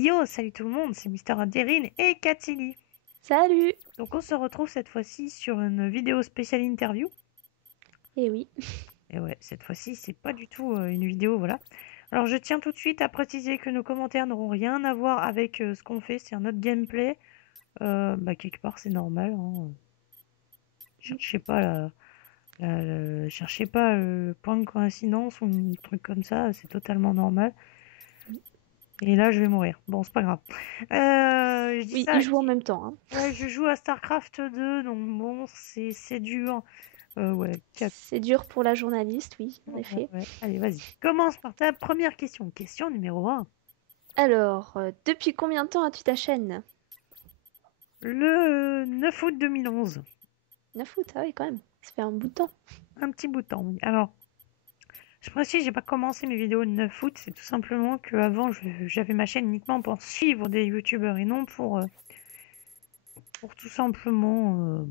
Yo, salut tout le monde, c'est Mister Adeline et Katsili. Salut! Donc on se retrouve cette fois-ci sur une vidéo spéciale interview. Eh oui. Et ouais, cette fois-ci c'est pas du tout une vidéo, voilà. Alors je tiens tout de suite à préciser que nos commentaires n'auront rien à voir avec ce qu'on fait, c'est notre gameplay. Quelque part c'est normal, hein. Cherchez pas cherchez pas point de coïncidence ou un truc comme ça, c'est totalement normal. Et là, je vais mourir. Bon, c'est pas grave. Je dis Oui, ça. ils jouent en même temps, hein. Ouais, je joue à StarCraft 2, donc bon, c'est dur. Ouais, 4. C'est dur pour la journaliste, oui, en effet. Ouais. Allez, vas-y. Commence par ta première question. Question numéro 1. Alors, depuis combien de temps as-tu ta chaîne? Le 9 août 2011. 9 août, ah oui, quand même. Ça fait un bout de temps. Un petit bout de temps, oui. Alors, je précise, j'ai pas commencé mes vidéos le 9 août, c'est tout simplement qu'avant, j'avais ma chaîne uniquement pour suivre des youtubeurs et non pour tout simplement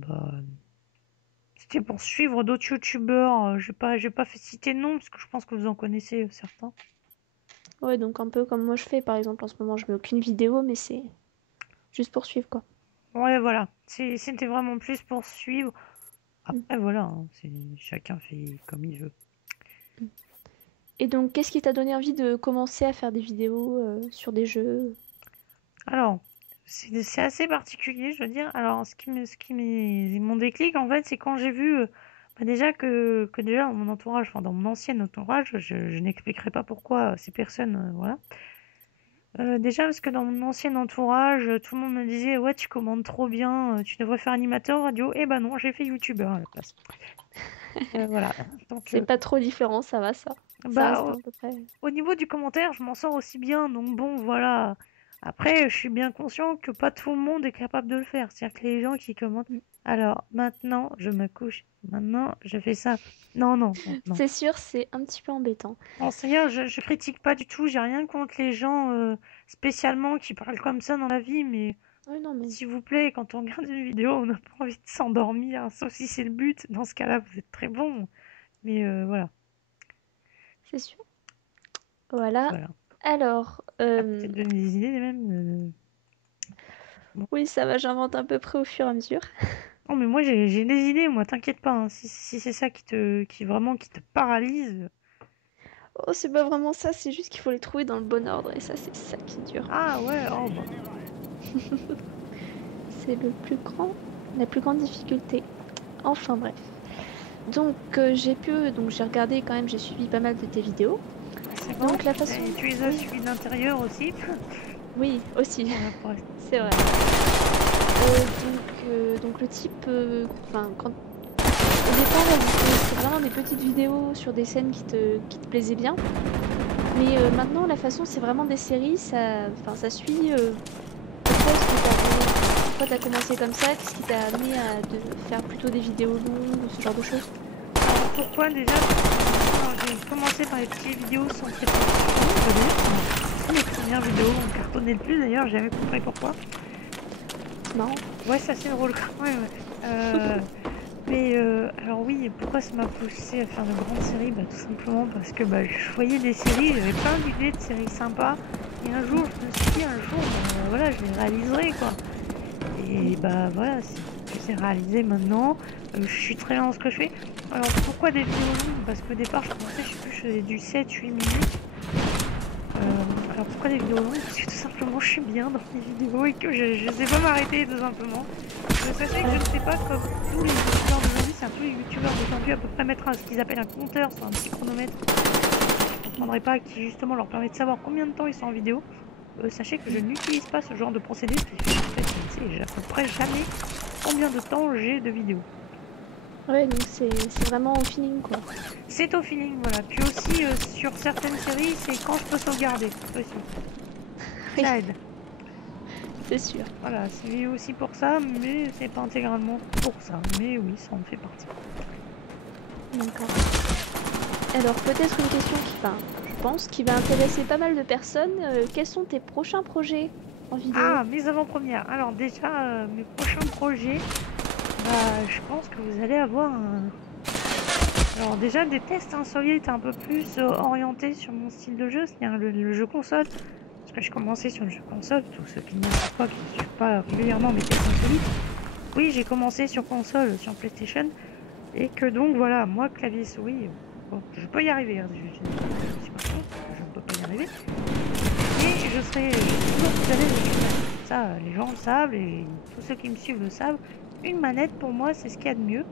c'était pour suivre d'autres youtubeurs. J'ai pas fait citer de nom parce que je pense que vous en connaissez certains. Ouais, donc un peu comme moi je fais, par exemple, en ce moment, je mets aucune vidéo, mais c'est juste pour suivre, quoi. Ouais, voilà. C'était vraiment plus pour suivre. Mm. Après, voilà, hein, chacun fait comme il veut. Et donc, qu'est-ce qui t'a donné envie de commencer à faire des vidéos sur des jeux? Alors, c'est assez particulier, je veux dire. Alors, mon déclic, en fait, c'est quand j'ai vu déjà que déjà dans mon entourage, enfin dans mon ancien entourage, je n'expliquerai pas pourquoi ces personnes, voilà. Déjà parce que dans mon ancien entourage, tout le monde me disait: «Ouais, tu commandes trop bien, tu devrais faire animateur radio». Eh ben non, j'ai fait youtubeur à la place. Voilà, donc C'est pas trop différent, ça va, ça. Ça bah, reste à peu près. au niveau du commentaire, je m'en sors aussi bien, donc bon, voilà. Après, je suis bien conscient que pas tout le monde est capable de le faire. C'est-à-dire que les gens qui commentent: Mm. «Alors, maintenant, je me couche. Maintenant, je fais ça». Non, non, non, non. C'est sûr, c'est un petit peu embêtant. Non, c'est-à-dire, je critique pas du tout, j'ai rien contre les gens spécialement qui parlent comme ça dans la vie, mais Oui, non, mais s'il vous plaît, quand on regarde une vidéo, on n'a pas envie de s'endormir, hein, sauf si c'est le but. Dans ce cas-là, vous êtes très bon. Mais voilà, c'est sûr. Voilà. voilà. Alors, Ah, peut-être donner des idées même. Bon. oui, ça va, j'invente à peu près au fur et à mesure. Non, mais moi j'ai des idées, moi, t'inquiète pas, hein. Si c'est ça qui te paralyse. Oh, c'est pas vraiment ça, c'est juste qu'il faut les trouver dans le bon ordre, et ça, c'est ça qui est dur. Ah ouais, oh bah. C'est la plus grande difficulté. Enfin bref. Donc j'ai regardé quand même, j'ai suivi pas mal de tes vidéos. C'est bon. Donc la façon, Et tu les as suivis de l'intérieur aussi. oui, aussi, Voilà, c'est vrai. Donc le type, enfin quand au départ, c'était vraiment des petites vidéos sur des scènes qui te plaisaient bien. Mais maintenant, la façon, c'est vraiment des séries, ça suit pourquoi t'as commencé comme ça, qu'est-ce qui t'a amené à faire plutôt des vidéos longues, ce genre de choses. Alors, pourquoi déjà? J'ai commencé par les petites vidéos sans préparation. Les premières vidéos ont cartonné le plus d'ailleurs, j'ai jamais compris pourquoi. C'est marrant. Ouais, c'est assez drôle quand même. Alors oui, pourquoi ça m'a poussé à faire de grandes séries? Bah tout simplement parce que je voyais des séries, j'avais plein d'idées de séries sympas. Et un jour, je me suis dit, voilà, je les réaliserai quoi. Et bah voilà, c'est réalisé maintenant. Je suis très bien dans ce que je fais. Alors pourquoi des vidéos longues? Parce qu'au départ, je faisais du 7-8 minutes. Alors pourquoi des vidéos longues? Parce que tout simplement je suis bien dans mes vidéos et que je sais pas m'arrêter tout simplement. Sachez que je ne sais pas comme tous les youtubeurs d'aujourd'hui, c'est tous les youtubeurs d'aujourd'hui à peu près mettre ce qu'ils appellent un compteur sur un petit chronomètre. Je ne comprendrai pas qui justement leur permet de savoir combien de temps ils sont en vidéo. Sachez que je n'utilise pas ce genre de procédé, ce qui fait en fait, je ne sais à peu près jamais combien de temps j'ai de vidéo. Ouais, donc c'est vraiment au feeling quoi. C'est au feeling, voilà. Puis aussi sur certaines séries, c'est quand je peux sauvegarder aussi. Oui, Ça aide. c'est sûr. Voilà, c'est aussi pour ça, mais c'est pas intégralement pour ça. Mais oui, ça en fait partie. D'accord. Alors peut-être une question je pense, qui va intéresser pas mal de personnes. Quels sont tes prochains projets en vidéo? Ah, mes avant-premières. Alors déjà, mes prochains projets, je pense que vous allez avoir alors déjà des tests insolites un peu plus orientés sur mon style de jeu, c'est-à-dire le jeu console. Parce je commençais sur le jeu console, tous ceux qui ne savent pas, qui ne suivent pas régulièrement mes questions solides. Oui, j'ai commencé sur console, sur PlayStation, et que donc voilà, moi clavier souris, bon, je peux y arriver, hein, je suis pas contre, je ne peux pas y arriver, mais je serai toujours plus à l'aise avec une manette. Ça, les gens le savent, et tous ceux qui me suivent le savent. Une manette pour moi, c'est ce qu'il y a de mieux.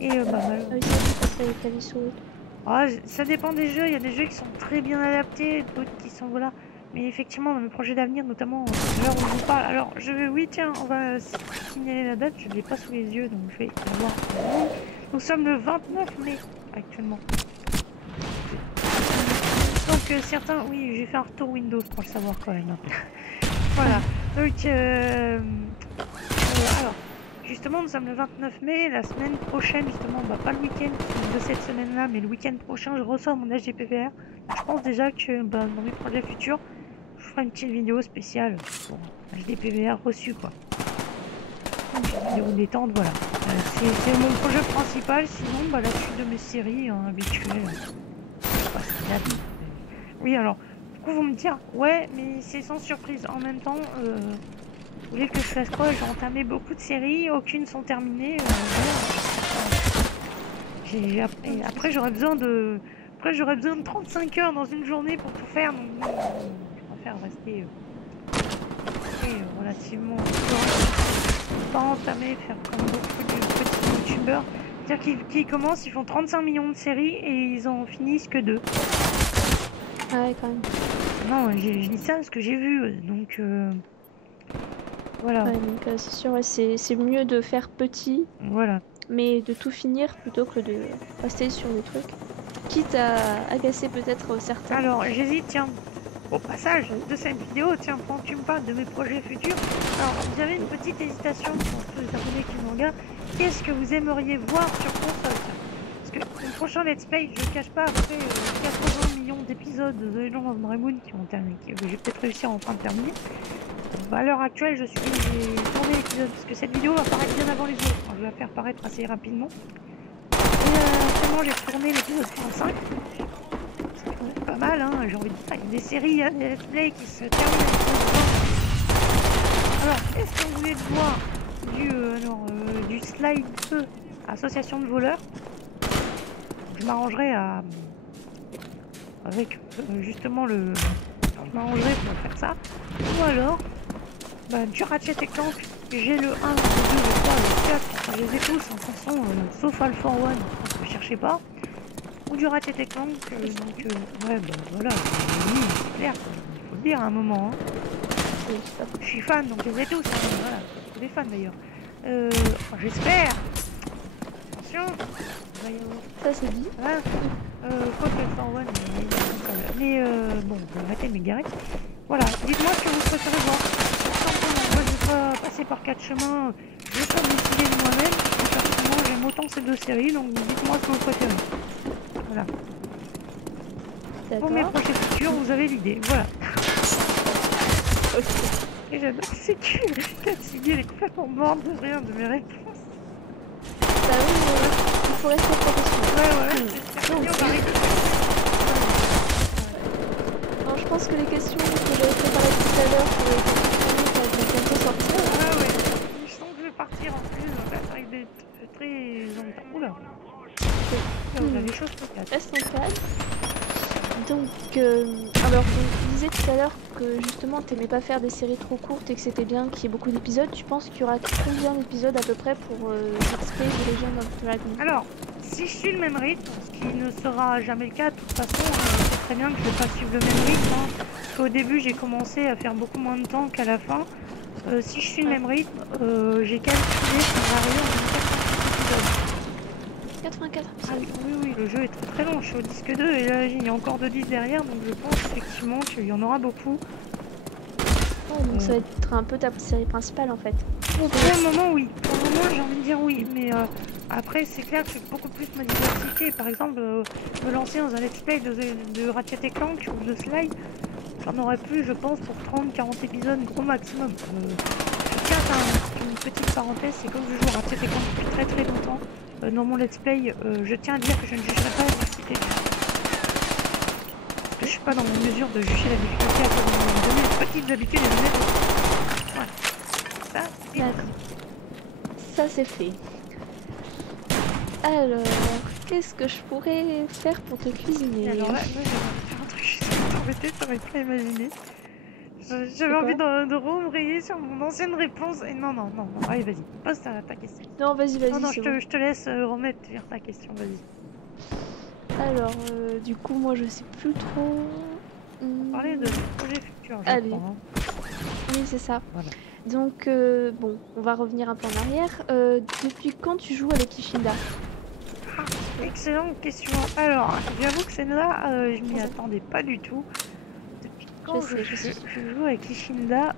Et bah, Ah oui, c'est vrai que t'as les claviers souris. ah, ça dépend des jeux, il y a des jeux qui sont très bien adaptés, d'autres qui sont voilà. Mais effectivement, dans mes projets d'avenir, notamment à l'heure où je vous parle. Alors, oui, tiens, on va signaler la date, je ne l'ai pas sous les yeux, donc je vais la voir. Nous sommes le 29 mai actuellement. Donc, certains, oui, j'ai fait un retour Windows pour le savoir quand même. Voilà, donc, alors. Justement, nous sommes le 29 mai, la semaine prochaine, justement, bah, pas le week-end de cette semaine-là, mais le week-end prochain, je reçois mon HDPVR. Je pense déjà que bah, dans mes projets futurs, je ferai une petite vidéo spéciale pour HDPVR reçu, quoi. Une petite vidéo détente, voilà. C'est mon projet principal, sinon, bah, la suite de mes séries hein, habituelles. Oui, alors, du coup, vous me dire, ouais, mais c'est sans surprise. En même temps, vous voulez que je fasse quoi? J'ai entamé beaucoup de séries, aucune sont terminées. Voilà. Après j'aurais besoin de 35 heures dans une journée pour tout faire. Donc je préfère rester relativement pas entamer, faire comme beaucoup de petits youtubeurs. C'est-à-dire qu'ils commencent, ils font 35 millions de séries et ils en finissent que 2. Ah ouais, quand même. Non, je dis ça parce que j'ai vu, donc voilà. Ouais, donc c'est sûr, ouais, c'est mieux de faire petit, Voilà. mais de tout finir plutôt que de rester sur le truc. Quitte à agacer peut-être certains. Alors, j'hésite, tiens, au passage de cette vidéo, tiens, quand tu me parles de mes projets futurs, alors, j'avais une petite hésitation pour tous les abonnés qui me regardent. Qu'est-ce que vous aimeriez voir sur console? Parce que le prochain let's play, je ne cache pas, après 80 millions d'épisodes de The Legend of Dragoon qui ont terminé, que j'ai peut-être réussi à enfin terminer. Bah, à l'heure actuelle, j'ai tourné l'épisode, parce que cette vidéo va apparaître bien avant les autres. Enfin, je vais la faire paraître assez rapidement. Et actuellement, j'ai tourné l'épisode 35. C'est pas mal, hein, j'ai envie de dire. Il y a des séries, hein, des let's play qui se terminent à l'épisode 20. Alors, est-ce que vous voulez voir du slide E, association de voleurs? Je m'arrangerai avec justement je m'arrangerai pour faire ça. Ou alors, bah, du Ratchet et Clank, j'ai le 1, le 2, le 3, le 4, enfin, je les ai tous en façon, sauf Alpha One, ne cherchez pas. Ou du Ratchet et Clank, ouais, bah voilà, c'est clair, il faut le dire à un moment. Hein. Je suis fan, donc je les ai tous, hein, voilà, tous les fans d'ailleurs. J'espère. Attention, il va y avoir. Ça c'est dit. Voilà. Quoi que Alpha One, mais bon, vous arrêtez de m'égarer. Voilà, dites-moi ce que vous préférez voir. Moi, je vais pas passer par 4 chemins. Je vais pas me décider de moi-même. Personnellement, j'aime autant ces deux séries, donc dites-moi ce que vous préférez. Voilà. Pour mes projets futurs, vous avez l'idée. Voilà. Et j'adore Katsugi, elle est complètement morte de rien de mes réponses. Bah oui, il faut rester professionnel. Ouais. Non, je pense que les questions que j'avais préparées tout à l'heure pour les vont bientôt sortir. Ah ouais, je sens que je vais partir en plus avec des très longtemps. Oula. On a des choses peut-être. Reste en calme. Donc, alors, on disait tout à l'heure que justement t'aimais pas faire des séries trop courtes et que c'était bien qu'il y ait beaucoup d'épisodes. Tu penses qu'il y aura combien d'épisodes à peu près pour XP de Legend of Dragoon? Alors, si je suis le même rythme, ce qui ne sera jamais le cas de toute façon, c'est très bien que je ne vais pas suivre le même rythme. Hein, parce qu'au début, j'ai commencé à faire beaucoup moins de temps qu'à la fin. Si je suis le même rythme, j'ai calculé que ça va arriver en 84 épisodes. Ah oui, le jeu est très très long. Je suis au disque 2 et là, il y a encore 2 disques derrière, donc je pense effectivement qu'il y en aura beaucoup. Ouais, donc ça va être un peu ta série principale en fait. Pour le moment, oui. Pour le moment, j'ai envie de dire oui, mais après, c'est clair que c'est beaucoup plus ma diversité. Par exemple, me lancer dans un let's play de Ratchet et Clank ou de Slide, j'en aurais plus, je pense, pour 30-40 épisodes, gros maximum. Je tiens à faire une petite parenthèse, c'est comme je joue à Ratchet et Clank depuis très très longtemps. Dans mon let's play, je tiens à dire que je ne jugerai pas la difficulté. Je je suis pas dans la mesure de juger la difficulté à cause de mes petites habitudes et de mes... Voilà. Ça, c'est D'accord. Ça c'est fait. Alors, qu'est-ce que je pourrais faire pour te cuisiner? Et alors là, moi j'aimerais faire un truc, je suis embêtée, ça m'avait pas imaginé. J'avais envie de rembrayer sur mon ancienne réponse. Et non, non, non, non. Allez, vas-y, pose ta question. Non, vas-y, Non, non, c'est bon. je te laisse remettre vers ta question, vas-y. Alors, du coup, moi je sais plus trop. Parler de projet futur, je Allez. crois. Hein. Oui, c'est ça. Voilà. Donc, bon, on va revenir un peu en arrière. Depuis quand tu joues avec Kishinda? Excellente question. Alors, j'avoue que celle-là, je m'y attendais pas du tout. Depuis quand je joue avec Ishinda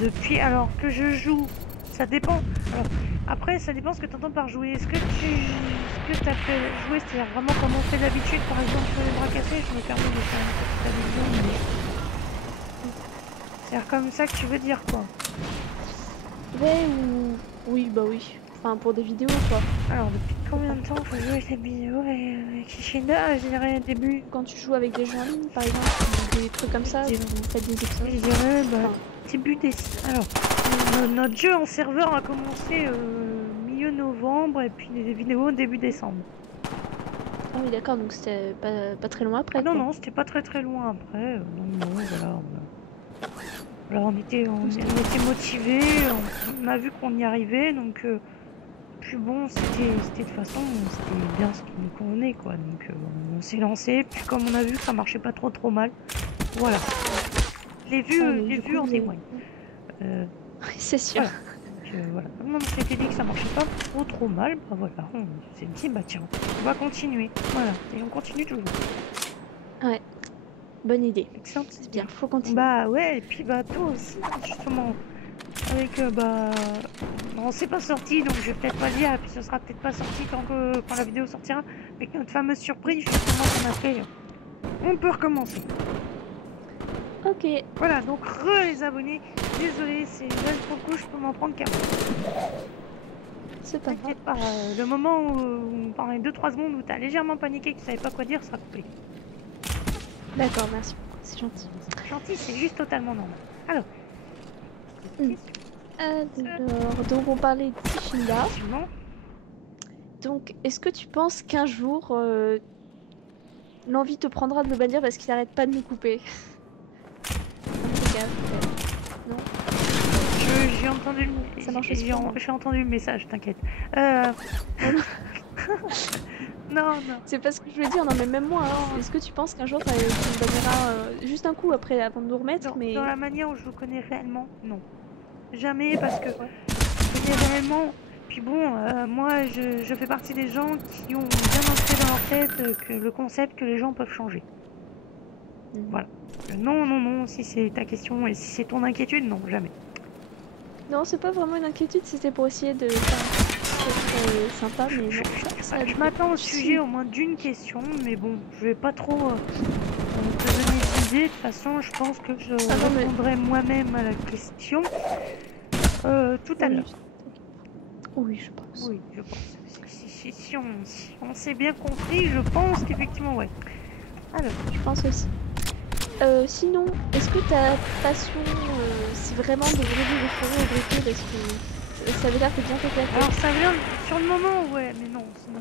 Depuis, alors que je joue, ça dépend. Alors, après, ça dépend ce que tu entends par jouer. Est-ce que tu appelles jouer, c'est-à-dire vraiment comme on fait d'habitude, par exemple sur les bras cassés, je me permets de faire une petite allusion, mais... C'est-à-dire comme ça que tu veux dire, quoi. Ouais, ou... Oui, bah oui. Enfin, pour des vidéos, quoi. Alors, depuis combien de temps je joue avec les vidéos avec Ishinda, je dirais début... Quand tu joues avec des gens en ligne, par exemple, ou des trucs comme ça, vous faites des épisodes. Je dirais, début des... Alors, notre jeu en serveur a commencé milieu novembre et puis les vidéos début décembre. Ah oui, d'accord, donc c'était pas très loin après. Ah non, quoi. non, c'était pas très loin après. Non, voilà. Alors on était motivés, on a vu qu'on y arrivait, donc puis bon, c'était de toute façon, c'était bien ce qui nous convenait, quoi. Donc on s'est lancé, puis comme on a vu que ça marchait pas trop mal, voilà. Les vues en témoignent. Oui, c'est sûr. Voilà. Voilà. Comme on s'était dit que ça marchait pas trop mal, bah voilà, on s'est dit, bah tiens, on va continuer. Voilà, et on continue toujours. Ouais, bonne idée. Excellent. C'est bien, faut continuer. Bah ouais, et puis bah toi aussi, justement. Avec bon, c'est pas sorti, donc je vais peut-être pas dire, et puis ce sera peut-être pas sorti quand la vidéo sortira. Avec notre fameuse surprise, justement, qu'on a fait. On peut recommencer. Ok. Voilà, donc les abonnés. Désolé, c'est une belle trop couche, je peux m'en prendre qu'un. C'est pas grave. T'inquiète pas, le moment où pendant les 2-3 secondes où t'as légèrement paniqué, que tu savais pas quoi dire, sera coupé. D'accord, merci. C'est gentil. Gentil, c'est juste totalement normal. Alors. Alors, donc on parlait de Kishinda. Effectivement. Donc, est-ce que tu penses qu'un jour, l'envie te prendra de le bannir parce qu'il arrête pas de nous couper? Non. J'ai entendu Ça marche j'ai entendu le message, t'inquiète. Non. C'est pas ce que je veux dire, non mais même moi, hein. Est-ce que tu penses qu'un jour tu me banniras juste un coup après avant de nous remettre? Dans la manière où je vous connais réellement, non. Jamais, parce que je connais réellement. Puis bon, moi je fais partie des gens qui ont bien ancré dans leur tête que le concept que les gens peuvent changer. Voilà. Non, si c'est ta question et si c'est ton inquiétude, non, jamais. Non, c'est pas vraiment une inquiétude, c'était pour essayer de faire un truc sympa, mais non. Je m'attends au sujet au moins d'une question, mais bon, je vais pas trop te donner d'idées. De toute façon, je pense que je répondrai moi-même à la question tout à l'heure. Oui, je pense. Oui, je pense. Si on s'est bien compris, je pense qu'effectivement, ouais. Alors, je pense aussi. Sinon, est-ce que ta passion, c'est vraiment de brûler les forêts et briquer parce que ça veut dire que t'es bien fait. Alors ça vient sur le moment, ouais, mais non, sinon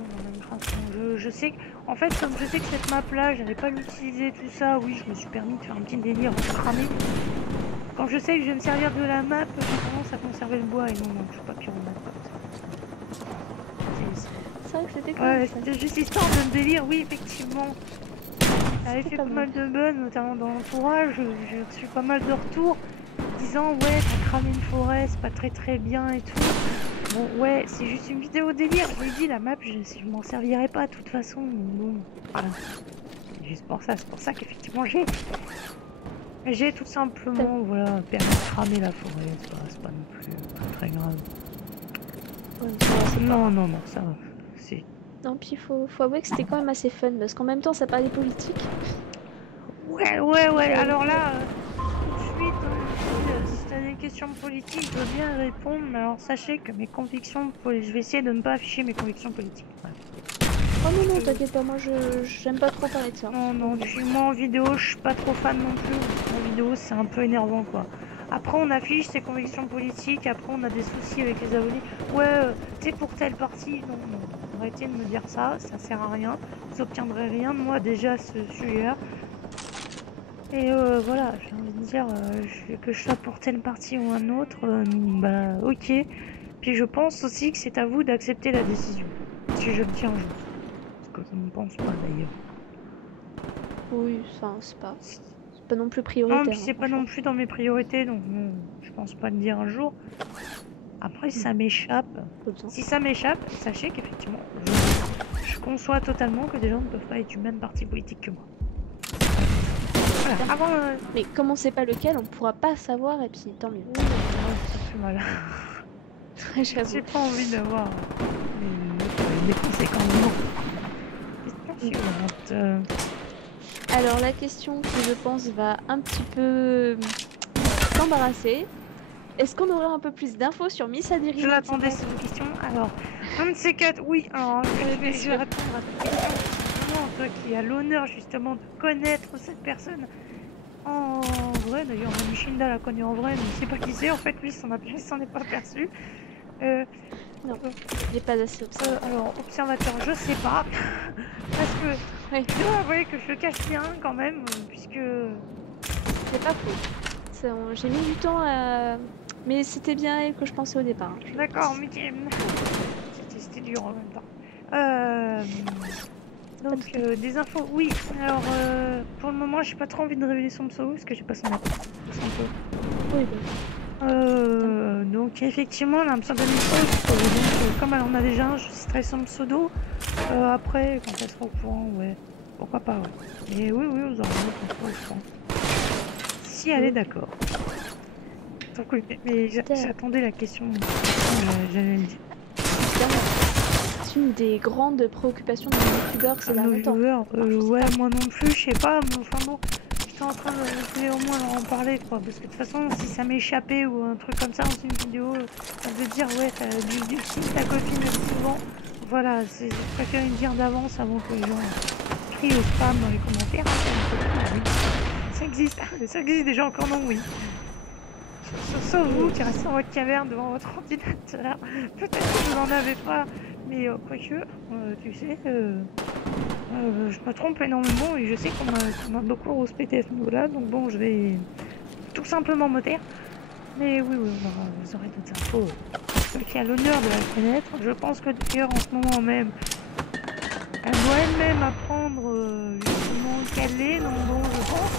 je sais que, en fait, comme je sais que cette map là, j'avais pas l'utiliser, tout ça, oui, je me suis permis de faire un petit délire cramé. Quand je sais que je vais me servir de la map, j'ai tendance à conserver le bois et non, je suis pas pyromane. C'est vrai que c'était cool. Ouais, c'était juste histoire de délire, oui, effectivement. J'avais fait pas mal de bugs, notamment dans l'entourage, j'ai reçu pas mal de retours disant ouais t'as cramé une forêt, c'est pas très bien et tout. Bon ouais, c'est juste une vidéo délire, je l'ai dit, la map je m'en servirai pas de toute façon, bon voilà. C'est juste pour ça, c'est pour ça qu'effectivement j'ai tout simplement voilà permis de cramer la forêt, c'est pas non plus très grave. Non, ça va. Non, puis faut avouer que c'était quand même assez fun, parce qu'en même temps ça parlait politique. Ouais, alors là, tout de suite, si t'as des questions politiques, je veux bien répondre, mais alors sachez que mes convictions, je vais essayer de ne pas afficher mes convictions politiques. Voilà. Oh non, non, t'inquiète pas, moi j'aime pas trop parler de ça. Non, non, puis moi en vidéo, je suis pas trop fan non plus. En vidéo, c'est un peu énervant, quoi. Après, on affiche ses convictions politiques, après, on a des soucis avec les abonnés. Ouais, tu sais, pour telle partie, non, non. Arrêtez de me dire ça, ça sert à rien. Vous obtiendrez rien de moi déjà à ce sujet-là. Et voilà, j'ai envie de dire, que je sois pour telle partie ou un autre, bah ok. Puis je pense aussi que c'est à vous d'accepter la décision. Si je le tiens un jour. Ce que je ne pense pas d'ailleurs. Oui, enfin, c'est pas non plus Non, prioritaire, puis hein, c'est pas non franchement. plus dans mes priorités, donc non, je pense pas le dire un jour. Après, ça m'échappe. Autant. Si ça m'échappe, sachez qu'effectivement, je conçois totalement que des gens ne peuvent pas être du même parti politique que moi. Voilà, avant... Mais comme on sait pas lequel, on pourra pas savoir, et puis tant mieux. Oui, ça fait mal. J'avoue. J'ai pas envie d'avoir des conséquences. Non. Question suivante. Alors la question qui je pense va un petit peu t'embarrasser. Est-ce qu'on aurait un peu plus d'infos sur Miss Adirine? Je l'attendais cette question. Alors, un de ces quatre, oui. Alors, je vais répondre à ta question. Justement, toi qui as l'honneur justement de connaître cette personne en vrai. D'ailleurs, Mishinda l'a connu en vrai, mais il sait pas qui c'est. En fait, lui, il s'en est pas aperçu. Non, j'ai pas assez observé. Alors, observateur, je sais pas. Parce que Oui, je dois avouer que je le cache bien quand même, puisque... c'est pas faux. J'ai mis du temps à... Mais c'était bien elle que je pensais au départ. Hein. D'accord, Mickey. C'était dur en même temps. Donc, des infos, oui. Alors, pour le moment, j'ai pas trop envie de révéler son pseudo, parce que j'ai pas son pseudo. Oui, Donc, effectivement, elle a un pseudonyme faux. Donc, comme elle en a déjà un, je citerai son pseudo. Après, quand elle sera au courant, ouais. Pourquoi pas, ouais. Mais oui, vous aurez une info, je pense. Si elle est d'accord. Donc, oui, mais j'attendais la question. J'allais le dire. c'est une des grandes préoccupations de nos youtubeurs ces derniers temps. Ouais, moi non plus, je sais pas, mais enfin bon, j'étais en train de au moins leur en parler, quoi, parce que de toute façon, si ça m'échappait ou un truc comme ça dans une vidéo, ça veut dire, ouais, t'as du style ta copine le plus souvent. Voilà, je préfère le dire d'avance avant que les gens crient au spam dans les commentaires. Oui. Ça existe déjà encore non, oui. Sauf vous qui restez dans votre caverne devant votre ordinateur. Peut-être que vous n'en avez pas, mais quoique, tu sais, je me trompe énormément et je sais qu'on m'a beaucoup respecté à ce niveau-là, donc bon, je vais tout simplement me taire. Mais oui, vous aurez d'autres infos. Celui qui a l'honneur de la connaître, je pense que d'ailleurs en ce moment même, elle doit elle-même apprendre justement qu'elle est, donc bon, je pense.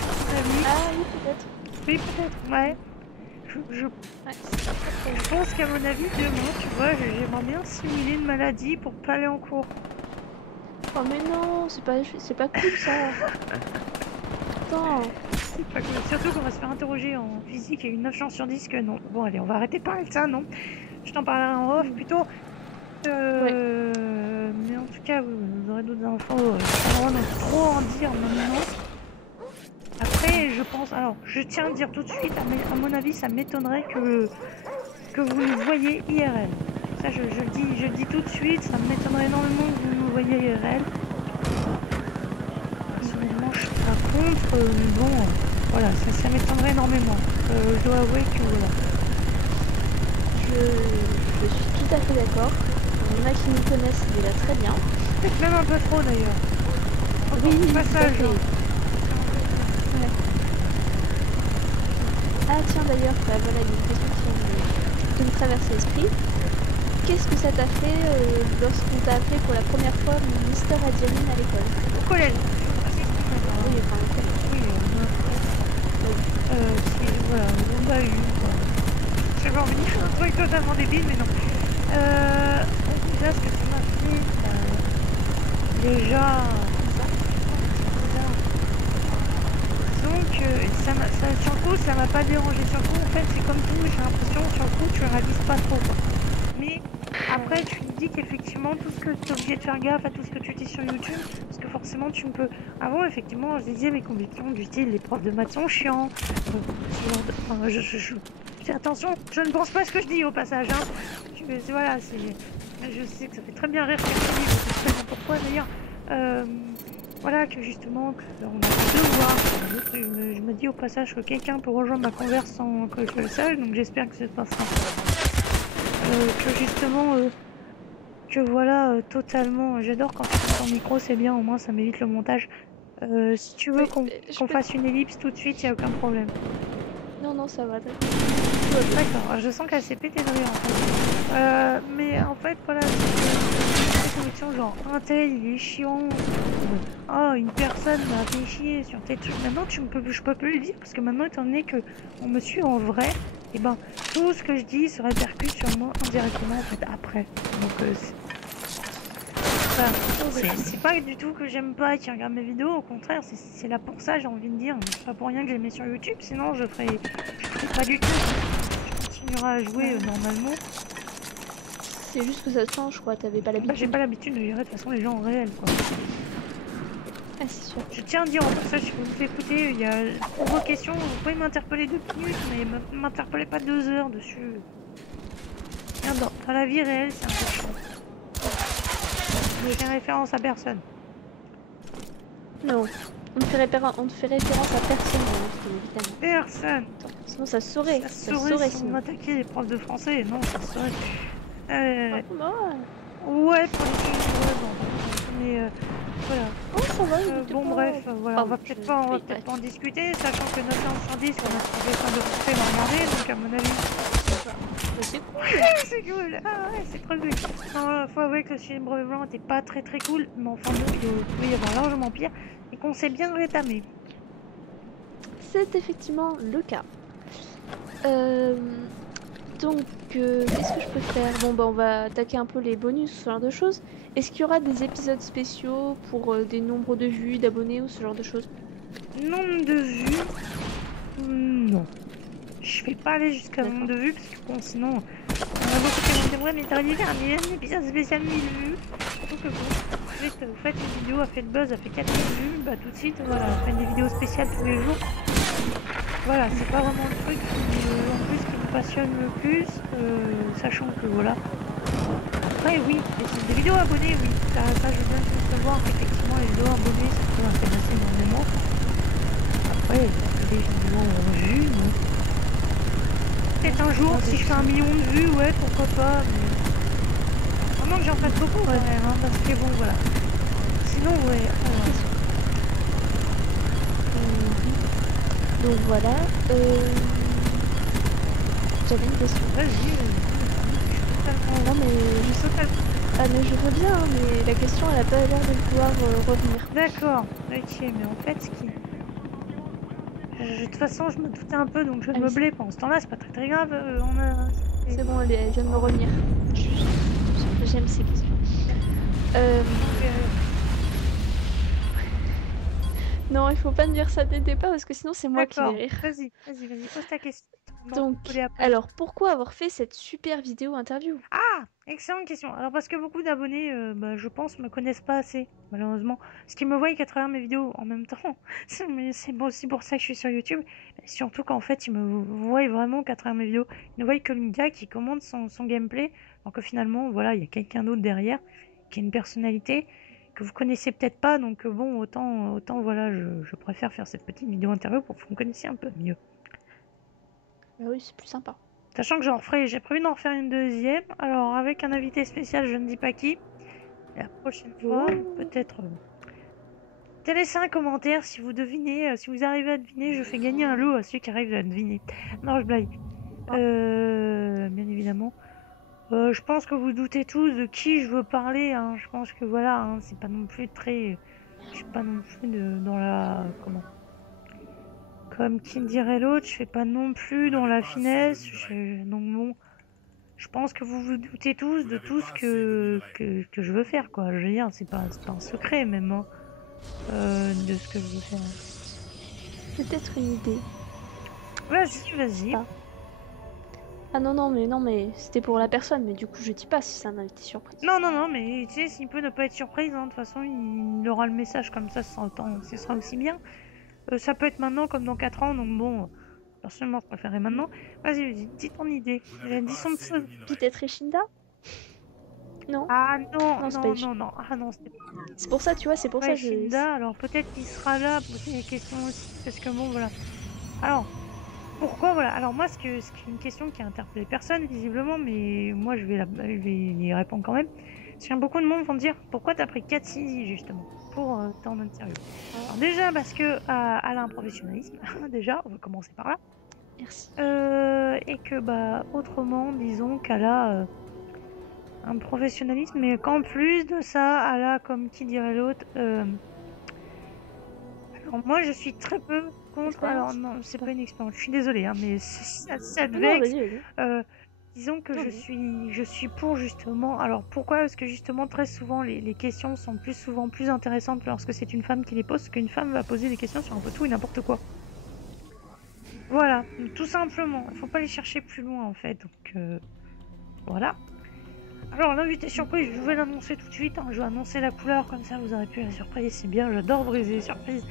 Ah oui, peut-être. Oui, peut-être, ouais. Je pense qu'à mon avis, demain, tu vois, j'aimerais bien simuler une maladie pour pas aller en cours. Oh mais non, c'est pas cool ça. Attends. C'est pas cool. Surtout qu'on va se faire interroger en physique et une 9 chances sur 10 que non. Bon, allez, on va arrêter de parler de ça, non. Je t'en parlerai en off plutôt. Mais en tout cas, vous aurez d'autres infos. Je ne vais pas trop en dire maintenant. Après, je pense... Alors, je tiens à dire tout de suite, à mon avis, ça m'étonnerait que vous nous voyez IRL. Ça, je le dis tout de suite, ça m'étonnerait énormément que vous nous voyez IRL. Personnellement, je suis pas contre, mais bon, voilà, ça m'étonnerait énormément. Je dois avouer que voilà. Je suis tout à fait d'accord. Il y en a qui nous connaissent déjà très bien. Peut-être même un peu trop d'ailleurs. Oui, passage. Ouais. Ah tiens d'ailleurs, voilà, il y a une question qui me traverse l'esprit. Qu'est-ce que ça t'a fait lorsqu'on t'a appelé pour la première fois Mister Adirine à l'école? Au collège. Oui, enfin au collège. Oui, voilà, on a eu quoi. J'avais envie de dire un truc totalement débile, mais non. Déjà, ce que tu m'as fait, déjà, donc, sur le coup, ça m'a pas dérangé. Sur le coup, en fait, c'est comme tout, j'ai l'impression, sur le coup, tu réalises pas trop, quoi. Mais après, tu me dis qu'effectivement, tout ce que tu es obligé de faire gaffe à tout ce que tu dis sur YouTube, parce que forcément, tu ne peux. Avant, effectivement, je disais mes convictions du style les profs de maths sont chiants. Attention, je ne pense pas ce que je dis au passage. Hein. Voilà, je sais que ça fait très bien rire Catherine, je sais très bien pourquoi d'ailleurs. Voilà, que justement, on a deux voix. Je me dis au passage que quelqu'un peut rejoindre ma converse sans que je le sache, donc j'espère que ça se passera. Que justement, que voilà, totalement. J'adore quand tu fais ton micro, c'est bien, au moins ça m'évite le montage. Si tu veux Oui, qu'on fasse une ellipse tout de suite, il n'y a aucun problème. Non, non, ça va. D'accord, je sens qu'elle s'est pété de rire en fait. Mais en fait, voilà, c'est des convictions genre un tel il est chiant. Oh, une personne m'a fait chier sur tes trucs. Maintenant, je peux plus le dire parce que maintenant, étant donné que on me suit en vrai, et ben tout ce que je dis se répercute sur moi indirectement en fait après. Donc, c'est pas du tout que j'aime pas qui regarde mes vidéos, au contraire, c'est là pour ça, j'ai envie de dire. C'est pas pour rien que je les mets sur YouTube, sinon je ferais pas du tout. Je continuerai à jouer normalement. C'est juste que ça change, quoi. T'avais pas l'habitude. J'ai pas l'habitude de gérer de toute façon les gens en réel, quoi. Ah, c'est sûr. Je tiens à dire en passage, si vous nous écoutez, il y a pour vos questions, vous pouvez m'interpeller 2 minutes, mais m'interpellez pas 2 heures dessus. Dans la vie réelle, c'est un peu chiant. Je fais référence à personne. Non, on ne fait référence à personne, évidemment. Personne. Sinon, ça se saurait. Ça se saurait si on sinon. attaquait les profs de français. Non, ça se saurait. Ah, Ouais, pour les filles, mais voilà. Oh, ça va, bon, bref, voilà, on va peut-être pas en discuter, sachant que 9 ans sur 10, on a professeur de français va regarder, donc à mon avis. C'est cool. C'est cool. Ah ouais, c'est très cool. Non, faut avouer que le sujet de brevet blanc était pas très cool, mais enfin bon, il pouvait y avoir largement pire, et qu'on s'est bien rétamé. C'est effectivement le cas. Donc, qu'est-ce que je peux faire? Bon, bah, on va attaquer un peu les bonus, ce genre de choses. Est-ce qu'il y aura des épisodes spéciaux pour des nombres de vues, d'abonnés ou ce genre de choses? Nombre de vues? Non. Je vais pas aller jusqu'à nombre de vues, parce que bon, sinon, on a beaucoup de gens qui disent, ouais, mais t'aurais dû faire un épisode spécial 1000 vues. Surtout que bon, vous faites une vidéo, a fait le buzz, a fait 4000 vues, bah tout de suite, voilà, on fait des vidéos spéciales tous les jours. Voilà, c'est pas vraiment le truc en plus qui me passionne le plus, sachant que voilà. Après, oui, des vidéos abonnées, oui, ça je veux bien savoir qu'effectivement les vidéos abonnées ça peut intéresser énormément. Après, des vidéos en vue, non. Peut-être un jour, si je fais 1 million de vues, ouais, pourquoi pas, mais vraiment que j'en fasse beaucoup quand même, hein, parce que bon, voilà. Sinon, ouais. Donc voilà. J'avais une question. Vas-y. Non mais Ah mais je veux bien, hein, mais la question elle a pas l'air de pouvoir revenir. D'accord, ok, mais en fait ce qui... De toute façon je me doutais un peu donc je vais me meubler pendant ce temps-là, c'est pas très grave, on a... C'est bon, elle vient de me revenir. J'aime ces questions. Non, il faut pas me dire ça dès le départ parce que sinon c'est moi qui vais rire. Vas-y, pose ta question. Donc, alors pourquoi avoir fait cette super vidéo interview? Ah, excellente question. Alors parce que beaucoup d'abonnés, je pense, me connaissent pas assez, malheureusement. Parce qu'ils me voient qu'à travers mes vidéos en même temps. Mais c'est aussi pour ça que je suis sur YouTube. Mais surtout qu'en fait, ils me voient vraiment qu'à travers mes vidéos. Ils ne voient que le gars qui commande son gameplay. Donc finalement, voilà, il y a quelqu'un d'autre derrière, qui a une personnalité que vous connaissez peut-être pas. Donc bon, autant voilà, je préfère faire cette petite vidéo interview pour que vous me connaissiez un peu mieux. Bah oui, c'est plus sympa. Sachant que j'ai prévu d'en refaire une deuxième, alors avec un invité spécial, je ne dis pas qui. Et la prochaine fois, peut-être... laissez un commentaire si vous devinez, si vous arrivez à deviner, je fais gagner un lot à celui qui arrive à deviner. Non, je blague. Bien évidemment. Je pense que vous doutez tous de qui je veux parler, hein. Je pense que voilà, hein, c'est pas non plus très... Je suis pas non plus dans la... Comment ? Comme qui dirait l'autre, je fais pas non plus dans la finesse. Donc bon, je pense que vous vous doutez tous de tout ce que je veux faire, quoi. Je veux dire, c'est pas un secret même, hein, de ce que je veux faire. Peut-être une idée. Vas-y. Ah non, mais c'était pour la personne, mais du coup je dis pas si c'est un invité surprise. Non, mais tu sais, s'il peut ne pas être surprise, hein, de toute façon, il aura le message comme ça, ce sera aussi bien. Ça peut être maintenant comme dans 4 ans, donc bon, personnellement, je préférais maintenant. Vas-y, dis ton idée. Dis son pseudo. Peut-être Reshinda? Non? Ah non, Non, c'est pas non, Ishinda. non, non. Ah non, c'est C'est pour ça, tu vois, c'est pour pas ça que je... Shinda. Alors peut-être qu'il sera là pour poser des questions aussi. Parce que bon, voilà. Alors, pourquoi, voilà. Alors moi, ce qui est une question qui a interpellé personne, visiblement, mais moi, je vais y répondre quand même. Parce que beaucoup de monde vont dire, pourquoi t'as pris 4 CD, justement, pour ton interview. Alors déjà, parce que elle a un professionnalisme. Déjà, on va commencer par là. Merci. Et que, bah, autrement, disons qu'elle a un professionnalisme, mais qu'en plus de ça, elle a, comme qui dirait l'autre, alors moi, je suis très peu contre. Alors Expérience? non, c'est pas une expérience. Je suis désolée, hein, mais ça te Non, vexe. vas-y, vas-y. Disons que Non, je suis pour justement. Alors pourquoi? Parce que justement, très souvent, les questions sont souvent plus intéressantes lorsque c'est une femme qui les pose, qu'une femme va poser des questions sur un peu tout et n'importe quoi. Voilà, tout simplement. Il faut pas les chercher plus loin en fait. Donc voilà. Alors l'invité surprise, je vais l'annoncer tout de suite. Hein. Je vais annoncer la couleur comme ça, vous aurez pu la surprise. C'est bien, j'adore briser les surprises.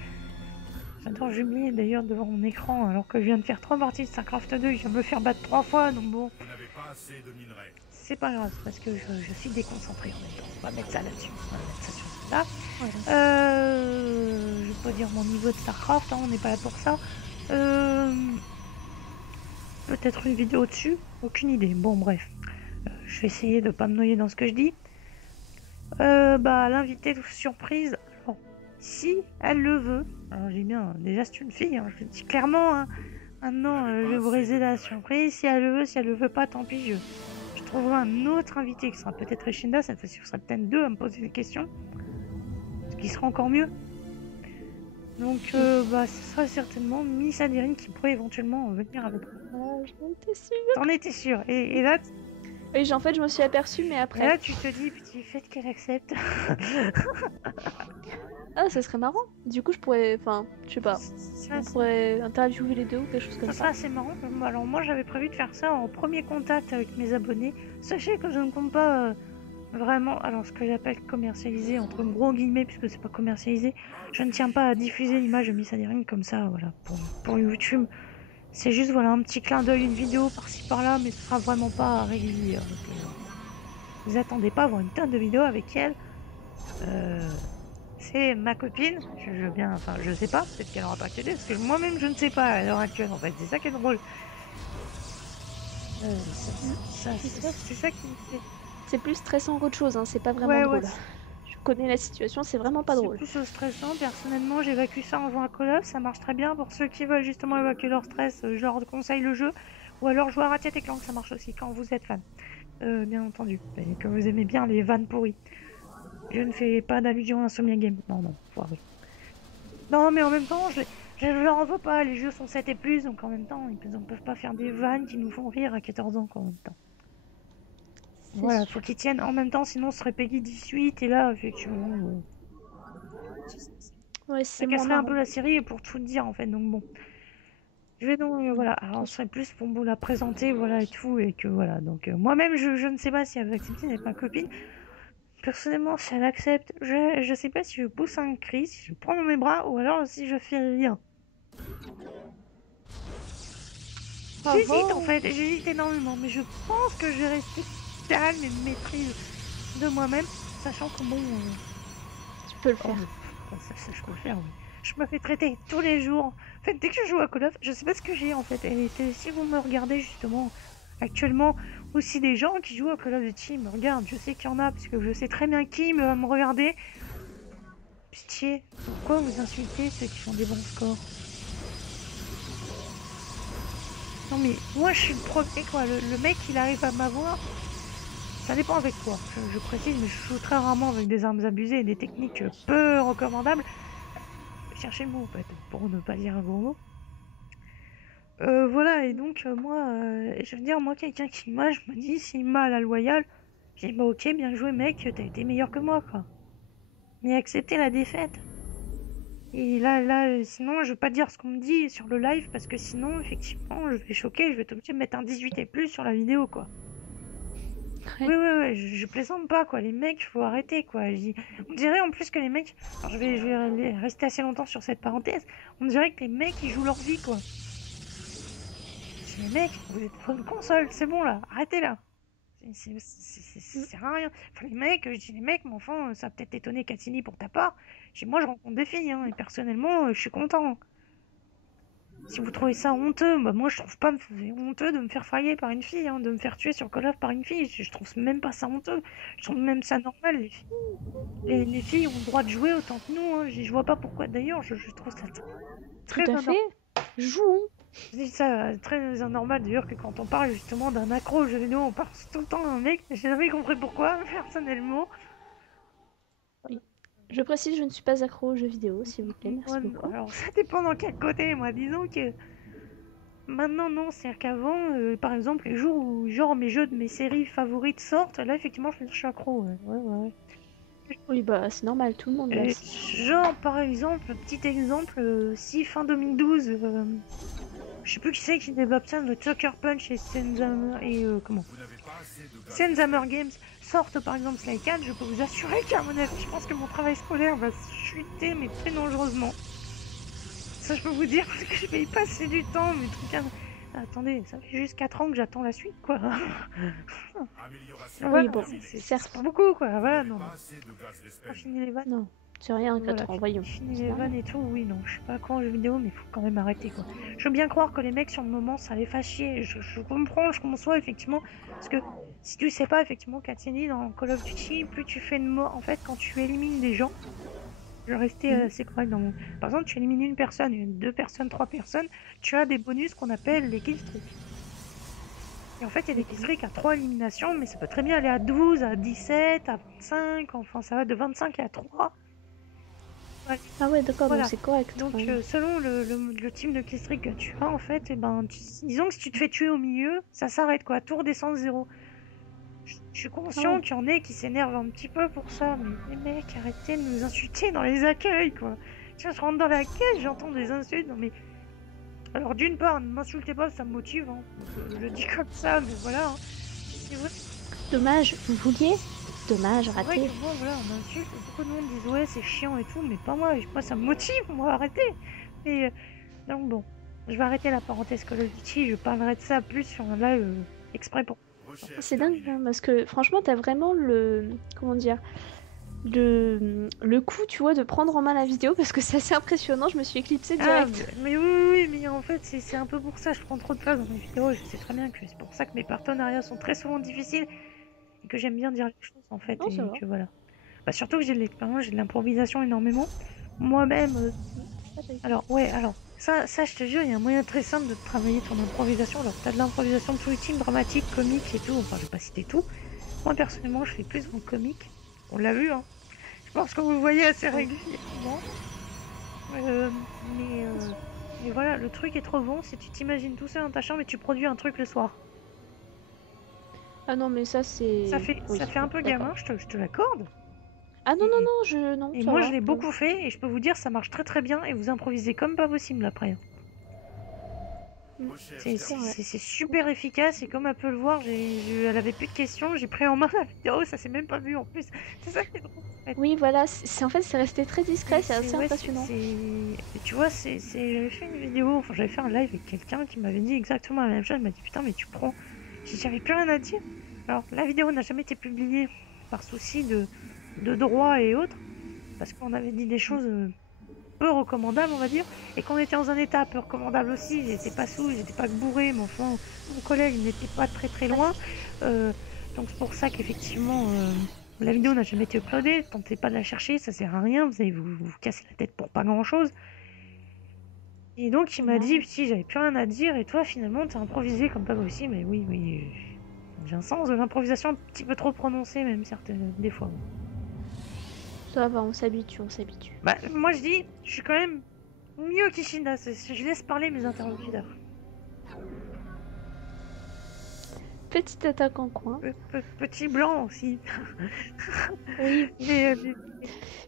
J'adore jumeler d'ailleurs devant mon écran alors que je viens de faire 3 parties de StarCraft 2, je viens de me faire battre 3 fois, donc bon. Vous n'avez pas assez de minerais. C'est pas grave, parce que je suis déconcentrée en même temps. On va mettre ça là-dessus. On va mettre ça sur celui-là. Voilà. Je vais pas dire mon niveau de StarCraft, hein, on n'est pas là pour ça. Peut-être une vidéo dessus, aucune idée. Bon, bref. Je vais essayer de pas me noyer dans ce que je dis. Bah, l'invité de surprise, alors, si elle le veut, alors j'ai bien, déjà c'est une fille, hein, je le dis clairement, hein. Maintenant je vais briser la surprise, si elle le veut, si elle le veut pas, tant pis, je trouverai un autre invité qui sera peut-être Reshinda, cette fois-ci ce sera peut-être 2 à me poser des questions, ce qui sera encore mieux. Donc bah ce sera certainement Miss Adirine qui pourrait éventuellement venir avec moi. Ah, j'en étais sûre. T'en étais sûre, et là, Oui, en fait, je me suis aperçue, mais et après... là tu te dis, petit fait qu'elle accepte. Ah, ça serait marrant. Du coup, je pourrais... Enfin, je sais pas. Ça, On pourrait interviewer les deux ou quelque chose comme Ça ça. sera assez marrant. Alors moi j'avais prévu de faire ça en premier contact avec mes abonnés. Sachez que je ne compte pas vraiment, alors ce que j'appelle commercialiser entre gros guillemets puisque c'est pas commercialisé. Je ne tiens pas à diffuser l'image de Miss Adirine comme ça, voilà, pour YouTube. C'est juste voilà un petit clin d'œil, une vidéo par-ci par-là, mais ce sera vraiment pas régulier. Vous attendez pas à avoir une tonne de vidéos avec elle. C'est ma copine, je sais pas, peut-être qu'elle aura pas accédé, parce que moi-même je ne sais pas à l'heure actuelle en fait, c'est ça qui est drôle. C'est ça qui me fait. C'est plus stressant qu'autre chose, hein. C'est pas vraiment Ouais, drôle. ouais, Je connais la situation, c'est vraiment pas drôle. c'est plus stressant, personnellement j'évacue ça en jouant à Call of, ça marche très bien pour ceux qui veulent justement évacuer leur stress, je leur conseille le jeu, ou alors jouer à Ratchet et Clank, ça marche aussi quand vous êtes fan, bien entendu, et que vous aimez bien les vannes pourries. Je ne fais pas d'allusion à Insomnia Game. Non, faut arrêter. Non, mais en même temps, je leur en veux pas. Les jeux sont 7 et plus, donc en même temps, ils ne peuvent pas faire des vannes qui nous font rire à 14 ans, quoi, en même temps. Voilà, faut qu'ils tiennent en même temps, sinon ce serait Peggy 18, et là, effectivement, Ouais, ça c'est moins casserait un marrant. peu la série pour tout dire, en fait, donc bon. Je vais donc, voilà, alors ce serait plus pour vous la présenter, voilà, et tout, et que voilà, donc moi-même, je ne sais pas si elle va accepter d'être ma copine. Personnellement, si elle accepte, je sais pas si je pousse un cri, si je prends dans mes bras ou alors si je fais rien. J'hésite en fait, j'hésite énormément, mais je pense que je vais rester calme et maîtrise de moi-même, sachant que bon, Tu peux le faire. ça je peux le faire, oui. Je me fais traiter tous les jours. En fait, dès que je joue à Call of, je sais pas ce que j'ai en fait. Et si vous me regardez justement actuellement, aussi des gens qui jouent à Call of Duty me regardent. Je sais qu'il y en a, parce que je sais très bien qui va me regarder. Pitié, pourquoi vous insultez ceux qui font des bons scores? Non mais moi je suis le premier quoi, le mec il arrive à m'avoir. Ça dépend avec quoi, je précise, mais je joue très rarement avec des armes abusées et des techniques peu recommandables. Cherchez le mot en fait, pour ne pas dire un gros mot. Voilà, et donc moi, je veux dire, moi quelqu'un qui m'a, je me dis, s'il m'a à la loyale, je dis bah ok, bien joué mec, t'as été meilleur que moi quoi. Mais accepter la défaite. Et là, sinon, je vais pas dire ce qu'on me dit sur le live, parce que sinon, effectivement, je vais choquer, je vais être obligé de mettre un 18 et plus sur la vidéo, quoi. Ouais. Ouais, je plaisante pas, quoi. Les mecs, faut arrêter, quoi. On dirait en plus que les mecs... Alors, je vais rester assez longtemps sur cette parenthèse. On dirait que les mecs, ils jouent leur vie, quoi. dis les mecs, vous êtes pour une console, c'est bon là, arrêtez là. C'est sert à rien. Enfin, je dis les mecs, mais enfin, ça va peut-être t'étonner Cassini pour ta part. Moi je rencontre des filles, hein, et personnellement, je suis content. Si vous trouvez ça honteux, bah moi je trouve pas honteux de me faire failler par une fille, hein, de me faire tuer sur Call of par une fille. Je trouve même pas ça honteux. Je trouve même ça normal. Les filles ont le droit de jouer autant que nous. Hein. Je vois pas pourquoi d'ailleurs. Je trouve ça très Tout à fait. Jouons. Je dis ça très anormal d'ailleurs que quand on parle justement d'un accro aux jeux vidéo, on parle tout le temps d'un mec. J'ai jamais compris pourquoi, personnellement. Je précise, je ne suis pas accro aux jeux vidéo, s'il vous plaît, merci beaucoup. Alors ça dépend dans quel côté, moi. Disons que maintenant non, c'est-à-dire qu'avant, par exemple, les jours où genre mes séries favorites sortent, là effectivement je suis accro. Ouais. Oui, bah c'est normal, tout le monde là. Genre par exemple, petit exemple, si fin 2012, je sais plus qui c'est qui développe ça, le Sucker Punch et Senzhammer Games sortent par exemple Sly 4, je peux vous assurer qu'à mon avis, je pense que mon travail scolaire va chuter, mais très dangereusement. Ça, je peux vous dire, parce que je vais y passer du temps, mais trucs. Attendez, ça fait juste 4 ans que j'attends la suite, quoi. Oui, bon, c'est pas beaucoup, quoi. Voilà, non. Pas fini les vannes. Non, c'est rien, 4 ans, voyons. Fini les vannes et tout, oui, non. Je suis pas accro aux jeux vidéo, mais il faut quand même arrêter, quoi. Je veux bien croire que les mecs, sur le moment, ça les fait chier. Je comprends, je conçois, effectivement. Parce que si tu sais pas, effectivement, Katsuni, dans Call of Duty, plus tu fais de mort. En fait, quand tu élimines des gens, je vais rester assez correct dans mon... Par exemple, tu élimines une personne, 2 personnes, 3 personnes, tu as des bonus qu'on appelle les killstreaks. Et en fait, il y a des killstreaks à 3 éliminations, mais ça peut très bien aller à 12, à 17, à 25, enfin ça va de 25 à 3. Ouais. Ah ouais, d'accord, voilà. Donc c'est correct. Donc selon le type de killstreak que tu as, en fait, disons que si tu te fais tuer au milieu, ça s'arrête, quoi, tout redescend de 0. Je suis conscient qu'il y en ait qui s'énervent un petit peu pour ça, mais les mecs, arrêtez de nous insulter dans les accueils, quoi. Tiens, je rentre dans l'accueil, j'entends des insultes, non mais... Alors d'une part, ne m'insultez pas, ça me motive, hein. Je le dis comme ça, mais voilà. Hein. Vrai. Dommage, vous vouliez? Dommage, raté. C'est vrai que moi, voilà, on insulte, beaucoup de monde disent ouais, c'est chiant et tout, mais pas moi, ça me motive, moi, arrêtez. Et donc bon, je vais arrêter la parenthèse Call of Duty, je parlerai de ça plus sur un live exprès pour... C'est dingue, hein, parce que franchement, t'as vraiment le... Comment dire, le coup, tu vois, de prendre en main la vidéo, parce que c'est assez impressionnant, je me suis éclipsée direct. Mais oui, mais en fait, c'est un peu pour ça, je prends trop de place dans mes vidéos, je sais très bien que c'est pour ça que mes partenariats sont très souvent difficiles, et que j'aime bien dire les choses, en fait, et que voilà. Bah, surtout que j'ai de l'expérience, j'ai de l'improvisation énormément. Moi-même... Alors, ça, je te jure, il y a un moyen très simple de travailler ton improvisation. Alors, t'as de l'improvisation de tout le type, dramatique, comique et tout. Enfin, je vais pas citer tout. Moi, personnellement, je fais plus en comique. On l'a vu, hein. Je pense que vous le voyez assez régulièrement. Mais voilà, le truc est trop bon. Si tu t'imagines tout seul dans ta chambre et tu produis un truc le soir. Ah non, mais ça, c'est... Ça fait un peu gamin, je te l'accorde. Ah non, non. Et moi, je l'ai beaucoup fait et je peux vous dire, ça marche très très bien et vous improvisez comme pas possible après. C'est super efficace et comme elle peut le voir, elle avait plus de questions, j'ai pris en main la vidéo, ça s'est même pas vu en plus. C'est ça qui est drôle. En fait. Oui, voilà, en fait, c'est resté très discret, c'est assez impressionnant. Et tu vois, j'avais fait une vidéo, enfin j'avais fait un live avec quelqu'un qui m'avait dit exactement la même chose, il m'a dit putain mais tu prends... J'avais plus rien à dire. Alors la vidéo n'a jamais été publiée par souci de droit et autres, parce qu'on avait dit des choses peu recommandables, on va dire, et qu'on était dans un état peu recommandable aussi. J'étais pas saoul, j'étais pas bourré, mais enfin, mon collègue n'était pas très loin. Donc c'est pour ça qu'effectivement, la vidéo n'a jamais été uploadée. Tentez pas de la chercher, ça sert à rien, vous allez vous casser la tête pour pas grand chose. Et donc il m'a dit, si j'avais plus rien à dire, et toi finalement t'as improvisé comme pas possible, mais oui, j'ai un sens de l'improvisation un petit peu trop prononcé, même des fois. Ça va, on s'habitue. Bah, moi je dis, je suis quand même mieux qu'Ishinda, je laisse parler mes interlocuteurs. Petite attaque en coin. Petit blanc aussi. Oui.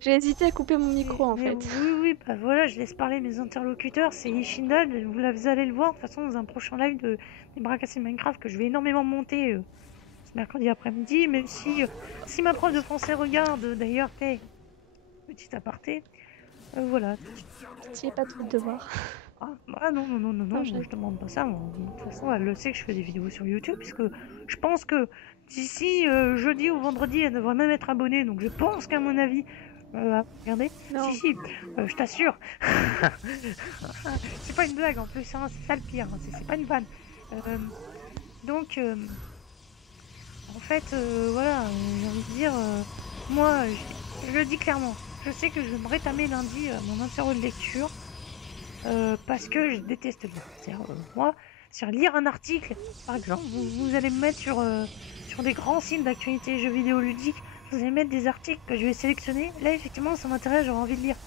J'ai hésité à couper mon micro en fait. Oui, bah voilà, je laisse parler mes interlocuteurs, c'est Ishinda, vous allez le voir de toute façon dans un prochain live des bras cassés Minecraft que je vais énormément monter ce mercredi après-midi, même si ma prof de français regarde, d'ailleurs, petit aparté, voilà. Tu n'es pas trop de devoir. Non, je- moi, je demande pas ça. Moi. De toute façon, elle le sait que je fais des vidéos sur YouTube, puisque je pense que d'ici jeudi ou vendredi, elle devrait même être abonnée. Donc je pense qu'à mon avis, regardez, Non. si, je t'assure. C'est pas une blague en plus, hein, c'est ça le pire, hein, c'est pas une vanne. Euh, donc, en fait, voilà, j'ai envie de dire, moi, je le dis clairement, je sais que je vais me rétamer lundi mon interro de lecture. Parce que je déteste lire. Moi, sur lire un article, par exemple, vous allez me mettre sur des grands sites d'actualité jeux vidéo ludiques, vous allez mettre des articles que je vais sélectionner. Là, effectivement, ça m'intéresse, j'aurais envie de lire.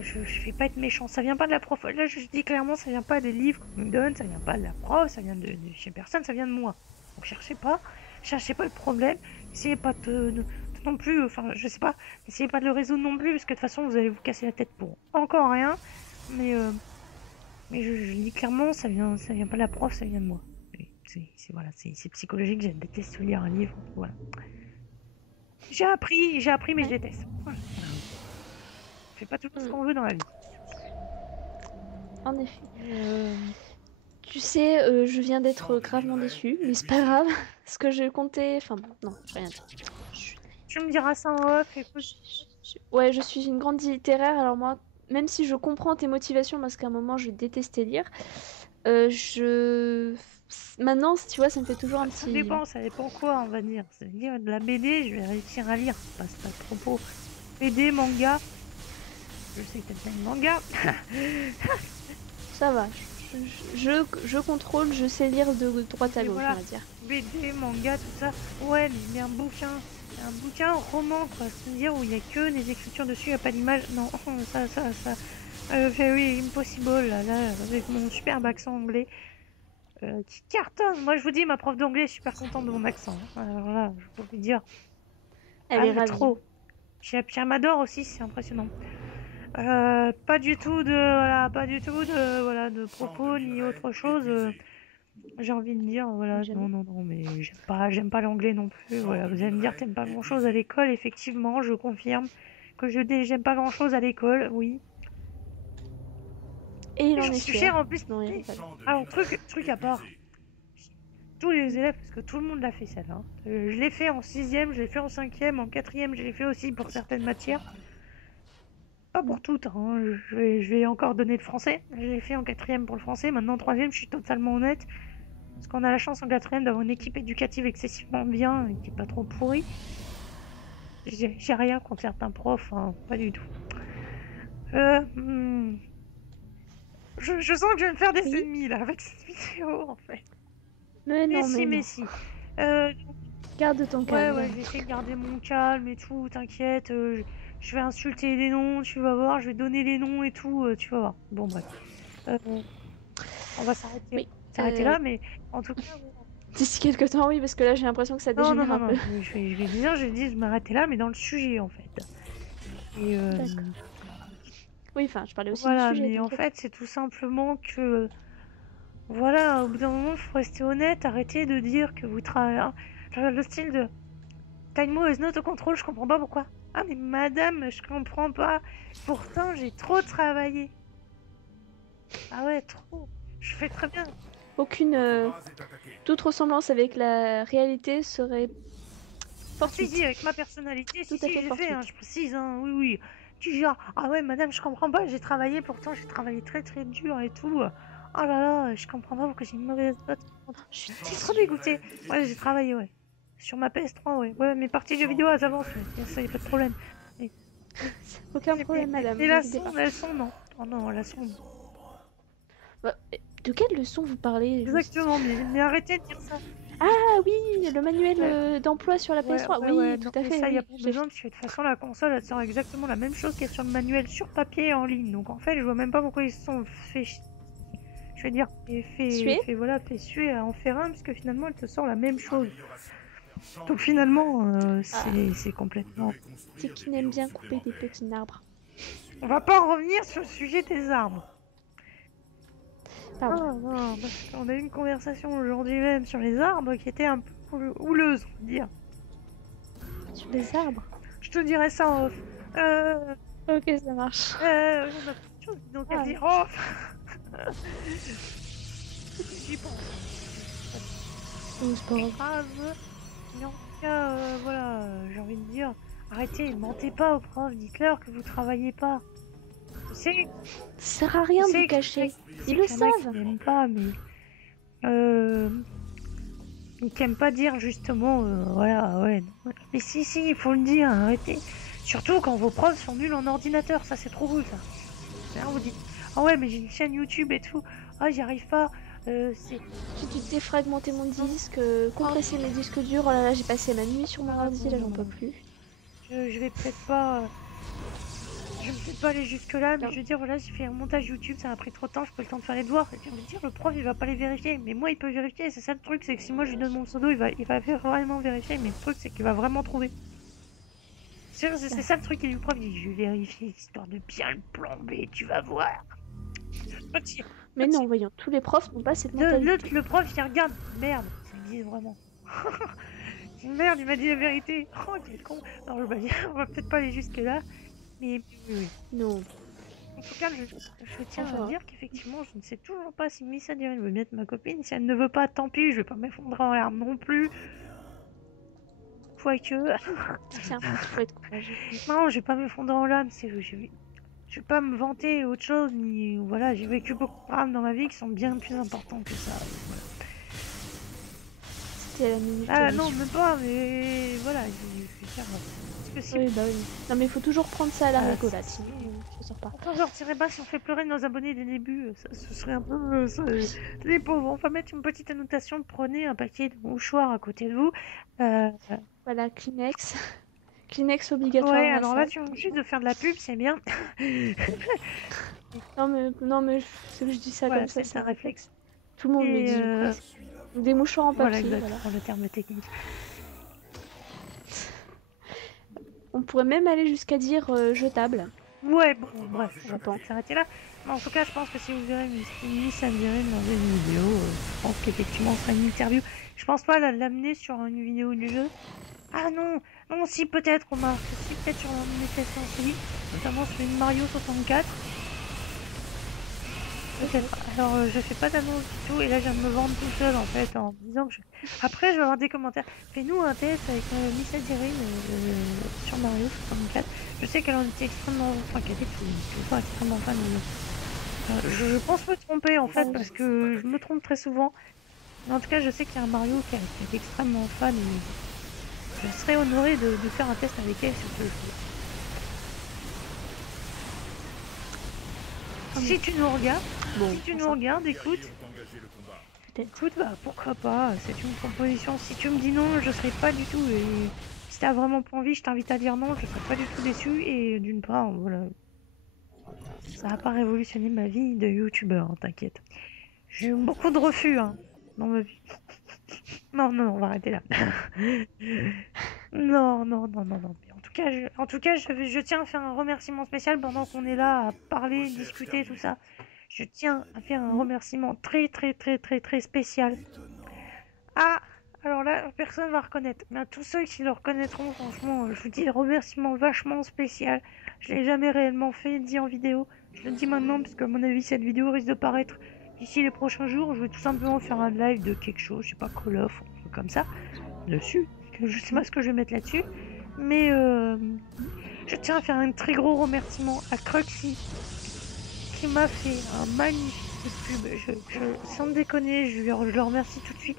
Je vais pas être méchant, ça vient pas de la prof. Là, je dis clairement, ça vient pas des livres qu'on me donne, ça vient pas de la prof, ça vient de chez personne, ça vient de moi. Donc cherchez pas le problème, essayez pas non plus, enfin, je sais pas, essayez pas de le résoudre non plus, parce que de toute façon, vous allez vous casser la tête pour encore rien. Mais, euh, mais je dis clairement, ça vient pas de la prof, ça vient de moi. Voilà, c'est psychologique, je déteste lire un livre, voilà. J'ai appris, mais je Ouais. déteste. Voilà. On fait pas tout ce Mm. qu'on veut dans la vie. En effet. Euh, Tu sais, je viens d'être gravement déçue, mais c'est pas grave. Ce que je comptais. Enfin, bon, non, je vais rien dire. Je- Tu me diras ça en off, écoute. Ouais, je suis une grande littéraire, alors moi, même si je comprends tes motivations, parce qu'à un moment, je détestais lire, je. Maintenant, tu vois, ça me fait toujours un petit. Ça dépend quoi, on va dire. C'est-à-dire de la BD, je vais réussir à lire, c'est pas le propos. BD, manga, je sais que t'aimes bien le manga. Ça va. Je contrôle, je sais lire de droite à Mais gauche, voilà, on va dire. BD, manga, tout ça. Ouais, mais un bouquin roman, quoi. C'est-à-dire où il y a que des écritures dessus, il n'y a pas d'image. Non, ça. Very impossible, là, avec mon superbe accent anglais. Qui cartonne. Moi, je vous dis, ma prof d'anglais est super contente de mon accent. Alors là, je peux vous dire, Elle est mais ravie. trop. Puis elle m'adore aussi, c'est impressionnant. Pas du tout de propos ni autre chose. J'ai envie de dire, voilà, Jamais. non, mais j'aime pas l'anglais non plus. Voilà, vous allez me dire, t'aimes pas grand chose à l'école. Effectivement, je confirme que j'aime pas grand chose à l'école, oui. Et il Et en j'en est suis fier. fière en plus. Non, il rigole. Alors, truc à part. Tous les élèves, parce que tout le monde l'a fait celle-là. Hein. Je l'ai fait en 6e, je l'ai fait en 5e, en 4e, je l'ai fait aussi pour certaines matières. Pas pour toutes, hein. Je vais encore donner le français. Je l'ai fait en 4e pour le français, maintenant en 3e, je suis totalement honnête. Parce qu'on a la chance en 4e d'avoir une équipe éducative excessivement bien et qui est pas trop pourrie. J'ai rien contre certains profs, hein, pas du tout. Je sens que je vais me faire des Oui. ennemis là avec cette vidéo en fait. Mais non, mais Mais non. si. Garde ton calme. Ouais, j'ai essayé de garder mon calme et tout, t'inquiète. Je vais insulter les noms, tu vas voir, je vais donner les noms et tout, tu vas voir. Bon, bref. Euh, on va Oui. s'arrêter là, mais en tout cas, D'ici quelques temps, oui, parce que là, j'ai l'impression que ça dégénère un peu. je vais dire, je m'arrêter là, mais dans le sujet en fait. Et D'accord. Oui, enfin, je parlais aussi du voilà, sujet, mais en t'inquiète. fait, c'est tout simplement que, voilà, au bout d'un moment, faut rester honnête, arrêter de dire que vous travaillez. Le style de Taimo is not a control, je comprends pas pourquoi. Ah, mais madame, je comprends pas. Pourtant, j'ai trop travaillé. Ah ouais, trop. Je fais très bien. Aucune. Toute ressemblance avec la réalité serait Ah si, fortuite. avec ma personnalité, Tout si, à fait j'ai fait, hein, fortuite. je précise, hein, oui. Tu genre, ah ouais, madame, je comprends pas, j'ai travaillé, pourtant j'ai travaillé très très dur et tout. Oh là là, je comprends pas pourquoi j'ai une mauvaise note. Je suis Je suis trop désolée. dégoûtée. Ouais, j'ai travaillé, ouais. Sur ma PS3, ouais. Ouais, mes parties de jeux vidéo, elles avancent, ouais. Ça, y a pas de problème. Mais, Aucun problème, madame, mais vous inquiétez pas. la sonde, non. Oh non, la sonde. Bah, de quelle leçon vous parlez juste? Exactement, mais arrêtez de dire ça. Ah oui, le manuel Ouais, d'emploi sur la PS3. Oui, non, tout à mais fait, ça, y a oui. pas besoin, parce que de toute façon, la console, elle sort exactement la même chose qu'il y a sur le manuel sur papier et en ligne. Donc en fait, je vois même pas pourquoi ils se sont fait, je vais dire, Suez? fait suer à en faire un, parce que finalement, elle te sort la même chose. Donc finalement, c'est complètement... C'est qui n'aime bien couper des petits arbres. On va pas en revenir sur le sujet des arbres. Pardon. Non, parce qu'on a eu une conversation aujourd'hui même sur les arbres qui était un peu houleuse, on va dire. Sur les arbres? Je te dirai ça en off. Ok, ça marche. On a plein de Donc Ah. elle dit oh j'y pense. C'est pas grave. Grave. Mais en tout cas, voilà, j'ai envie de dire, arrêtez, mentez pas aux profs, dites-leur que vous travaillez pas. Je sais, Ça sert à rien de vous cacher. Ils le qu'il y en a qui savent. n'aiment pas, mais qui n'aiment pas dire justement, voilà, ouais. Mais si, il faut le dire, arrêtez. Surtout quand vos profs sont nuls en ordinateur, ça c'est trop cool ça. Là, vous dites, ah ouais, mais j'ai une chaîne YouTube et tout, ah j'y arrive pas, c'est... J'ai dû défragmenter mon disque, compresser mes disques durs. Oh là là, j'ai passé ma nuit sur mon ordi, là j'en peux plus. Je vais peut-être pas... Je vais peut-être pas aller jusque-là, mais Non. je veux dire, voilà, j'ai fait un montage YouTube, ça m'a pris trop de temps, j'ai pas eu le temps de faire les devoirs. Je veux dire, le prof, il va pas les vérifier, mais moi, il peut vérifier, c'est ça le truc, c'est que si moi, je lui donne mon pseudo, il va vraiment vérifier, mais le truc, c'est qu'il va vraiment trouver. C'est ça le truc, et le prof, il dit, je vais vérifier, histoire de bien le plomber, tu vas voir. Petit. Mais non, voyons, tous les profs n'ont pas cette mentalité. Le prof, il regarde, merde, ça existe vraiment. Merde, il m'a dit la vérité. Oh, quel con. Alors, on va peut-être pas aller jusque-là, mais oui. Non. En tout cas, je tiens à dire qu'effectivement, je ne sais toujours pas si Miss Adrienne veut mettre ma copine. Si elle ne veut pas, tant pis, je vais pas m'effondrer en larmes non plus. Quoique. Tiens, il faut être courageux. Non, je vais pas m'effondrer en larmes. Je vais pas me vanter autre chose. Ni voilà, j'ai vécu beaucoup de drames dans ma vie qui sont bien plus importants que ça. Voilà. C'était la minute. Ah non, même pas, mais voilà, je vais dire. Parce que Oui, bah oui. Non, mais il faut toujours prendre ça à la rigolade, sinon ça sort pas. Attends, je retirerai pas si on fait pleurer nos abonnés dès le début. Ce serait un peu... les pauvres, on va mettre une petite annotation. Prenez un paquet de mouchoirs à côté de vous. Voilà, Kleenex. Kleenex obligatoire. Ouais, alors là, tu viens juste de faire de la pub, c'est bien. Non, mais c'est que je dis ça Voilà, comme ça. c'est un réflexe. Tout le monde le dit, ou presque. Des mouchoirs en papier, voilà. Exactement, le terme technique. On pourrait même aller jusqu'à dire jetable. Ouais, bon, bref, je pense. S'arrêter là. Mais en tout cas, je pense que si vous verrez Miss Adrienne dans une vidéo, je pense qu'effectivement, ce sera une interview. Je pense pas l'amener sur une vidéo du jeu. Ah non, si peut-être, remarque, si peut-être sur mes tests en série, notamment sur une Mario 64. Peut-être. Alors, je fais pas d'annonce du tout, et là, je viens de me vendre tout seul, en fait, en me disant que Après, je vais avoir des commentaires. Fais-nous un test avec Miss Adrienne sur Mario 64. Je sais qu'elle en était extrêmement... Enfin, qu'elle était toujours extrêmement fan. Je pense me tromper, en fait, parce que je me trompe très souvent. Mais en tout cas, je sais qu'il y a un Mario qui est extrêmement fan, et je serais honorée de faire un test avec elle sur ce jeu. Si tu nous regardes, écoute, bah pourquoi pas, c'est une proposition. Si tu me dis non, je serai pas du tout, et si t'as vraiment pas envie, je t'invite à dire non, je serai pas du tout déçue, et d'une part, voilà, ça va pas révolutionner ma vie de youtubeur, t'inquiète. J'ai eu beaucoup de refus, dans ma vie. Non, on va arrêter là. Non. Mais en tout cas, je tiens à faire un remerciement spécial pendant qu'on est là à parler, discuter, tout ça. Je tiens à faire un remerciement très spécial. Ah, alors là, personne va reconnaître. Mais à tous ceux qui le reconnaîtront, franchement, je vous dis un remerciement vachement spécial. Je l'ai jamais réellement dit en vidéo. Je le dis maintenant parce que à mon avis, cette vidéo risque de paraître d'ici les prochains jours. Je vais tout simplement faire un live de quelque chose, je sais pas, Call of, un truc comme ça, dessus. Je sais pas ce que je vais mettre là-dessus. Mais je tiens à faire un très gros remerciement à Cruxy qui m'a fait un magnifique pub. Sans déconner, je le remercie tout de suite.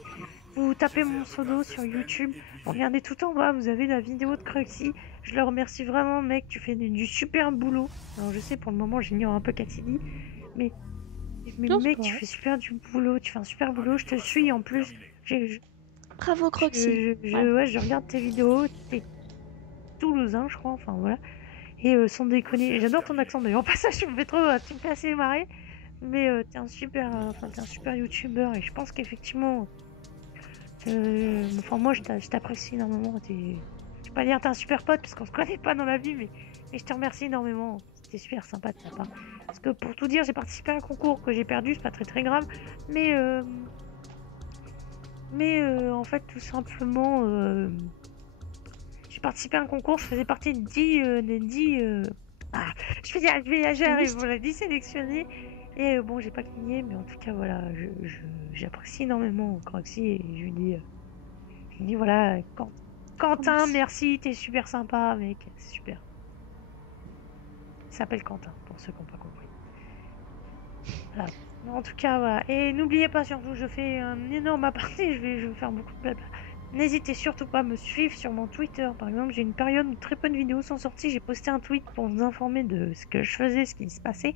Vous tapez mon pseudo sur YouTube, regardez tout en bas, vous avez la vidéo de Cruxy. Je le remercie vraiment, mec, tu fais du super boulot. Alors je sais, pour le moment, j'ignore un peu Cassidy, mais mec, tu fais super du boulot, tu fais un super boulot, je te suis en plus. Bravo Cruxy. Je regarde tes vidéos, t'es toulousain, je crois, enfin voilà. Et sans déconner, j'adore ton accent d'ailleurs. En passage, tu me fais assez marrer. Mais t'es un super youtubeur, et je pense qu'effectivement, moi je t'apprécie énormément. Je vais pas dire t'es un super pote parce qu'on se connaît pas dans la vie, mais je te remercie énormément. C'était super sympa de ta part. Parce que pour tout dire, j'ai participé à un concours que j'ai perdu, c'est pas très grave, mais en fait, tout simplement, j'ai participé à un concours, je faisais partie des 10 Ah, j'y Une arrive, liste. voilà, désélectionner. Et bon, j'ai pas cligné, mais en tout cas, voilà, j'apprécie énormément Croxy et je lui dis voilà, Oh, Quentin, merci. merci, t'es super sympa, mec, c'est super. Il s'appelle Quentin, pour ceux qui n'ont pas compris. Voilà. En tout cas, voilà. Et n'oubliez pas, surtout, je fais un énorme aparté, je vais faire beaucoup de blabla. N'hésitez surtout pas à me suivre sur mon Twitter. Par exemple, j'ai une période où très peu de vidéos sont sorties. J'ai posté un tweet pour vous informer de ce que je faisais, ce qui se passait.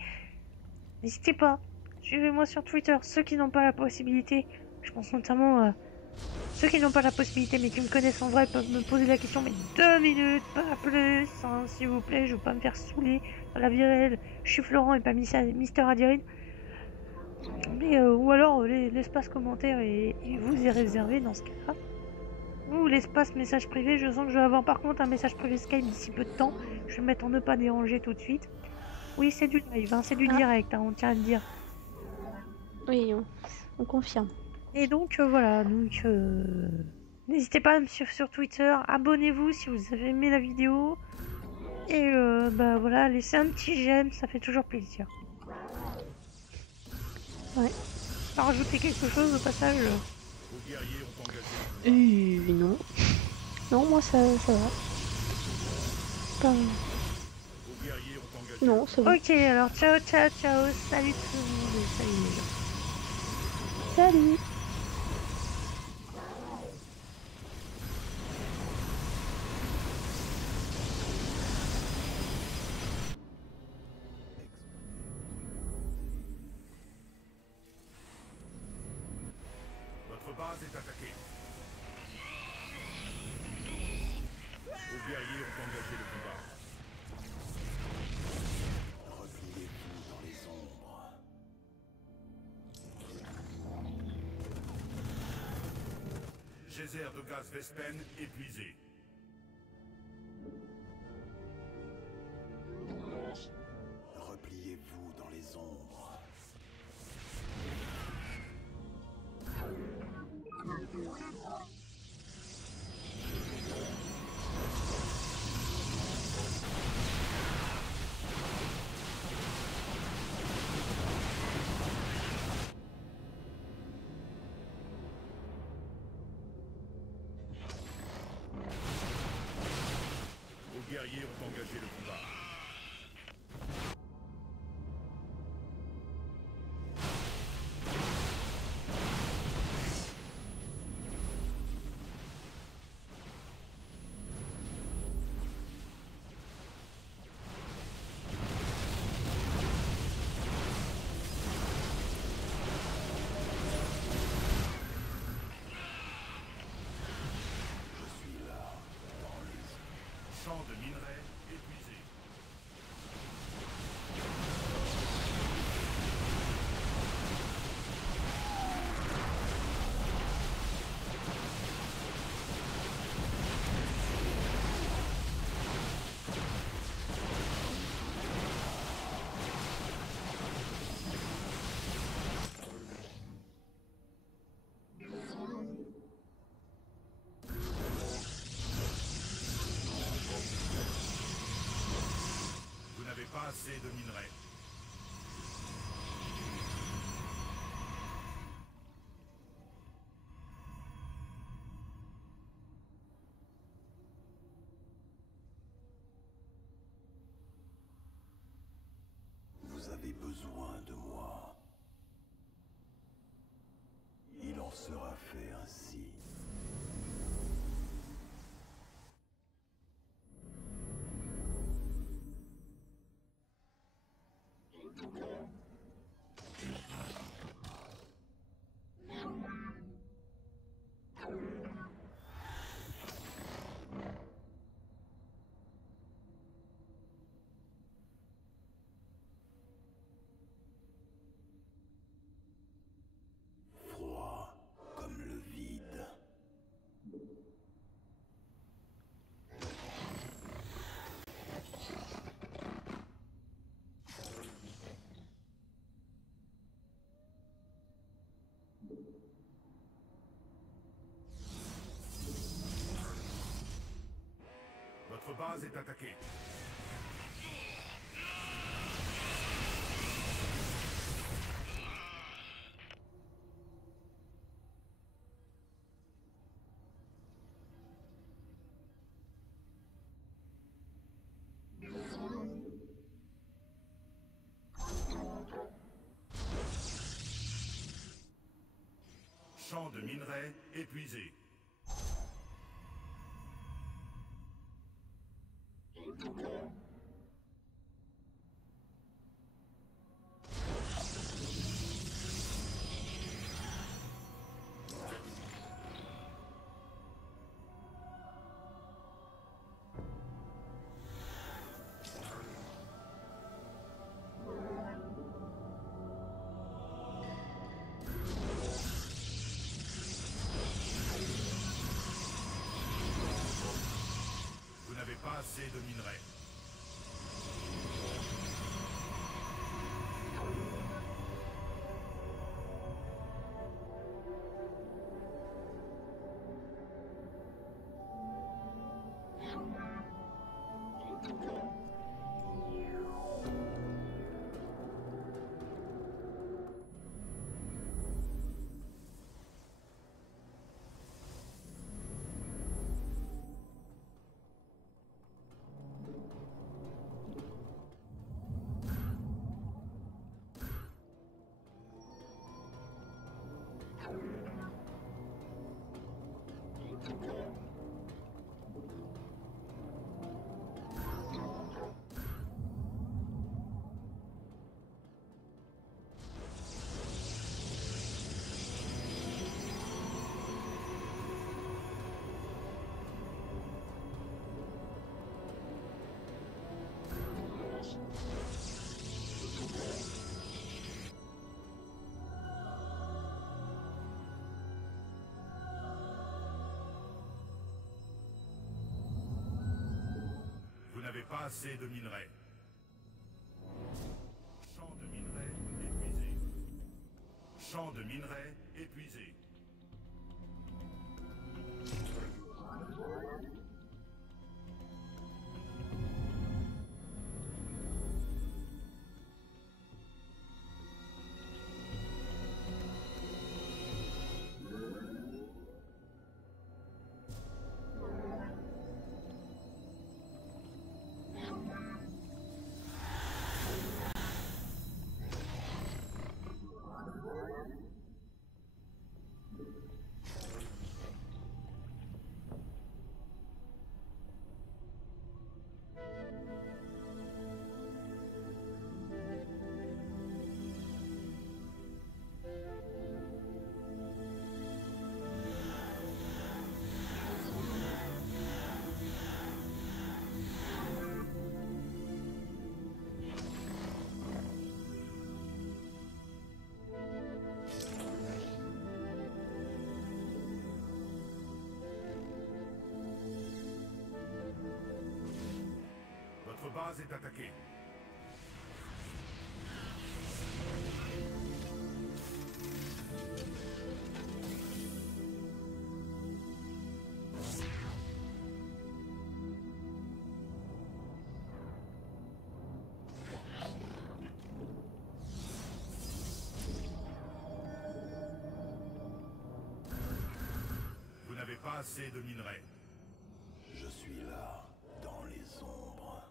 N'hésitez pas. Suivez-moi sur Twitter. Ceux qui n'ont pas la possibilité, je pense notamment à ceux qui n'ont pas la possibilité mais qui me connaissent en vrai peuvent me poser la question, mais 2 minutes, pas plus, hein, s'il vous plaît, je veux pas me faire saouler par la virelle. Je suis Florent et pas Mister Adirine. Mais, ou alors l'espace commentaire et vous est réservé dans ce cas-là. Ou l'espace message privé, je sens que je vais avoir par contre un message privé Skype d'ici peu de temps. Je vais le mettre en ne pas déranger tout de suite. Oui, c'est du live, hein, c'est du Ah, direct, hein, on tient à le dire. oui, on confirme. Et donc voilà, n'hésitez pas à me suivre sur Twitter, abonnez-vous si vous avez aimé la vidéo. Et bah voilà, laissez un petit j'aime, ça fait toujours plaisir. Ouais. Pas rajouter quelque chose au passage. Non. Non, moi ça va. Pas... Non, c'est bon. Ok, alors ciao, ciao, ciao, salut tout le monde et salut les gens. Salut! Votre base est attaquée. Vos guerriers ont engagé le combat. Repliez-vous dans les ombres. Geyser de gaz Vespen épuisé. Repliez-vous dans les ombres. Vos guerriers ont engagé le combat. Champ de minerais épuisé. Vous n'avez pas assez de minerais. Vous avez besoin de moi. Il en sera fait ainsi. Froid comme le vide. Votre base est attaquée. Champ de minerais épuisé. Vous n'avez pas assez de minerais. Vous n'avez pas assez de minerais. Champ de minerais épuisé. Champ de minerais épuisé. Votre base est attaquée. Vous n'avez pas assez de minerais. Je suis là, dans les ombres.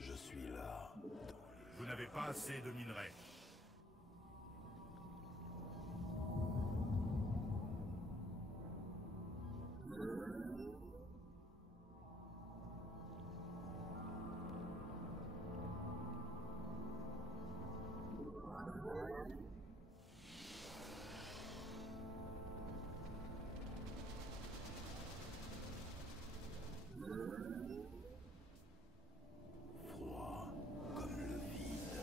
Je suis là, dans les... Vous n'avez pas assez de minerais. Froid comme le vide.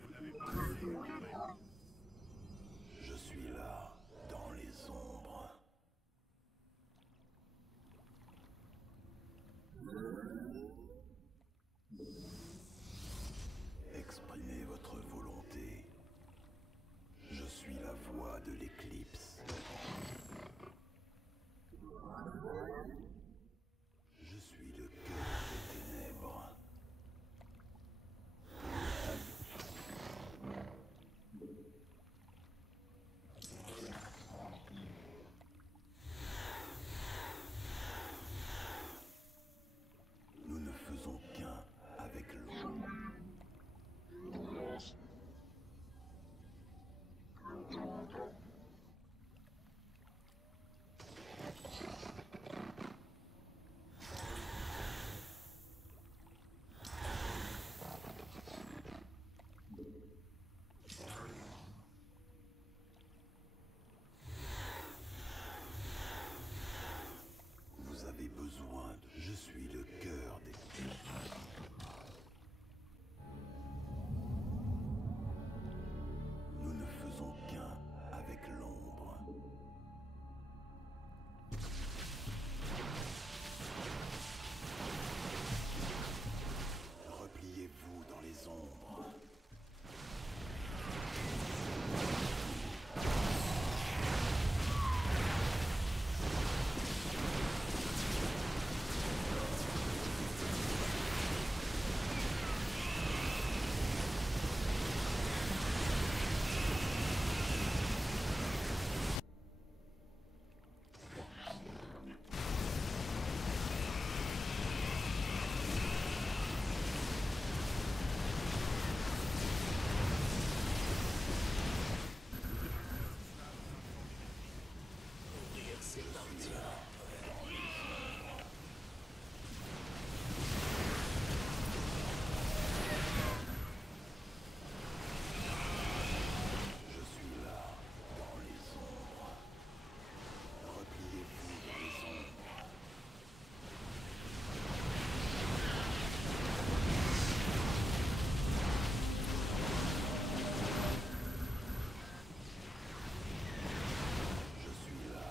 Vous n'avez pas assez de minerais. Je suis là, dans les ombres. Je suis là, dans les ombres. Repliez-vous dans les ombres. Je suis là,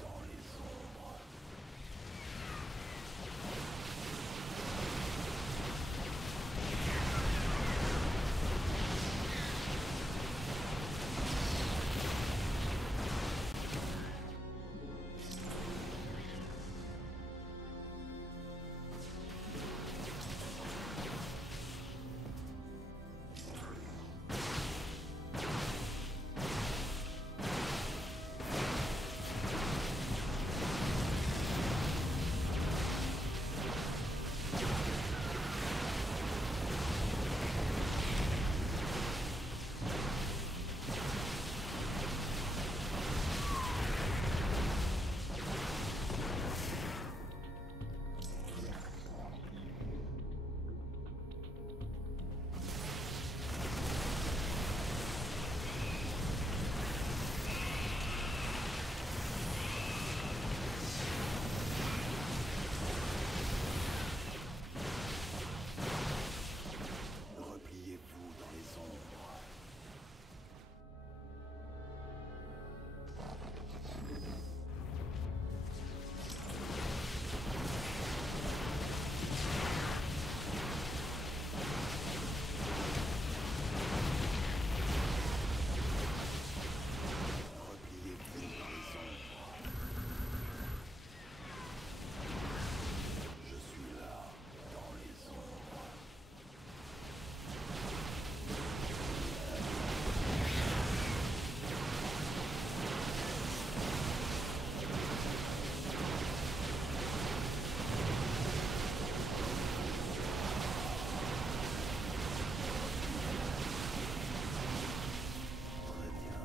dans les ombres. Je suis là, dans les ombres. Repliez-vous dans les ombres. Repliez-vous dans les ombres. Je suis là, dans les ombres. Très bien.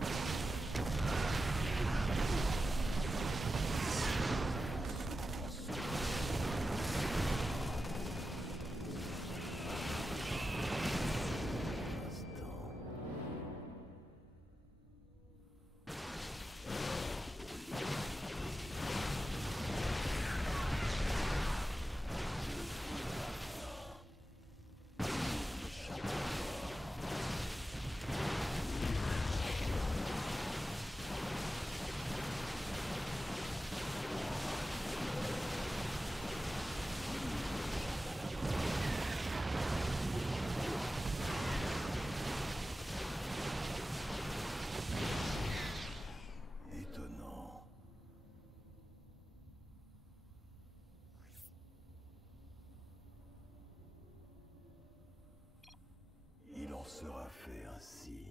Instant. Étonnant. Il en sera fait ainsi.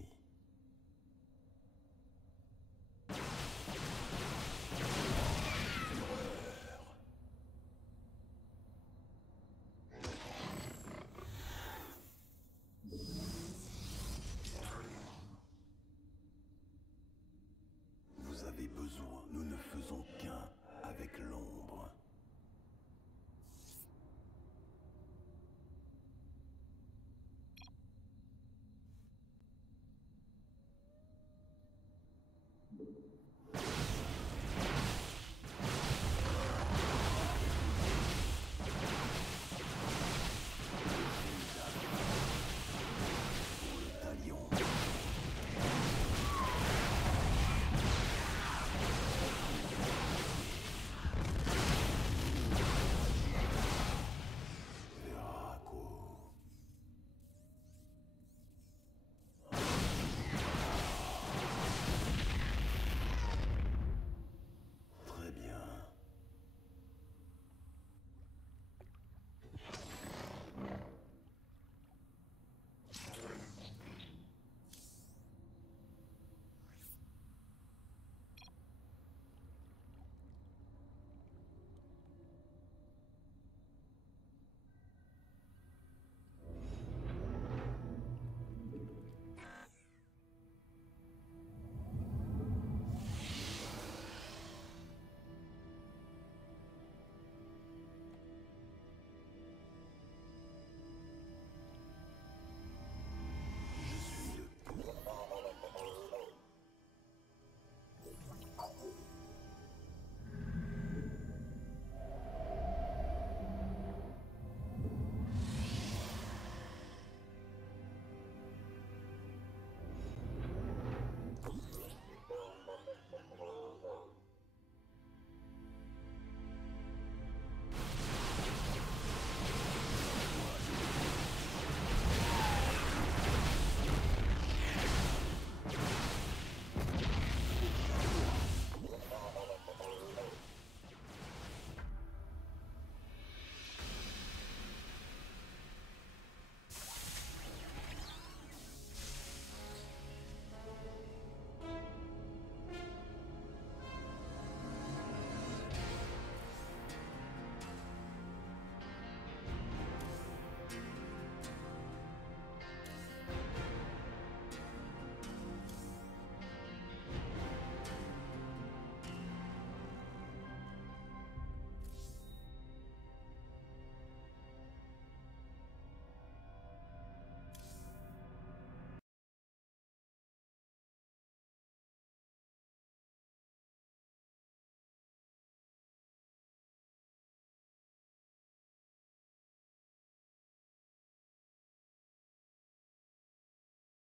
Horreur. Vous avez besoin. Nous ne faisons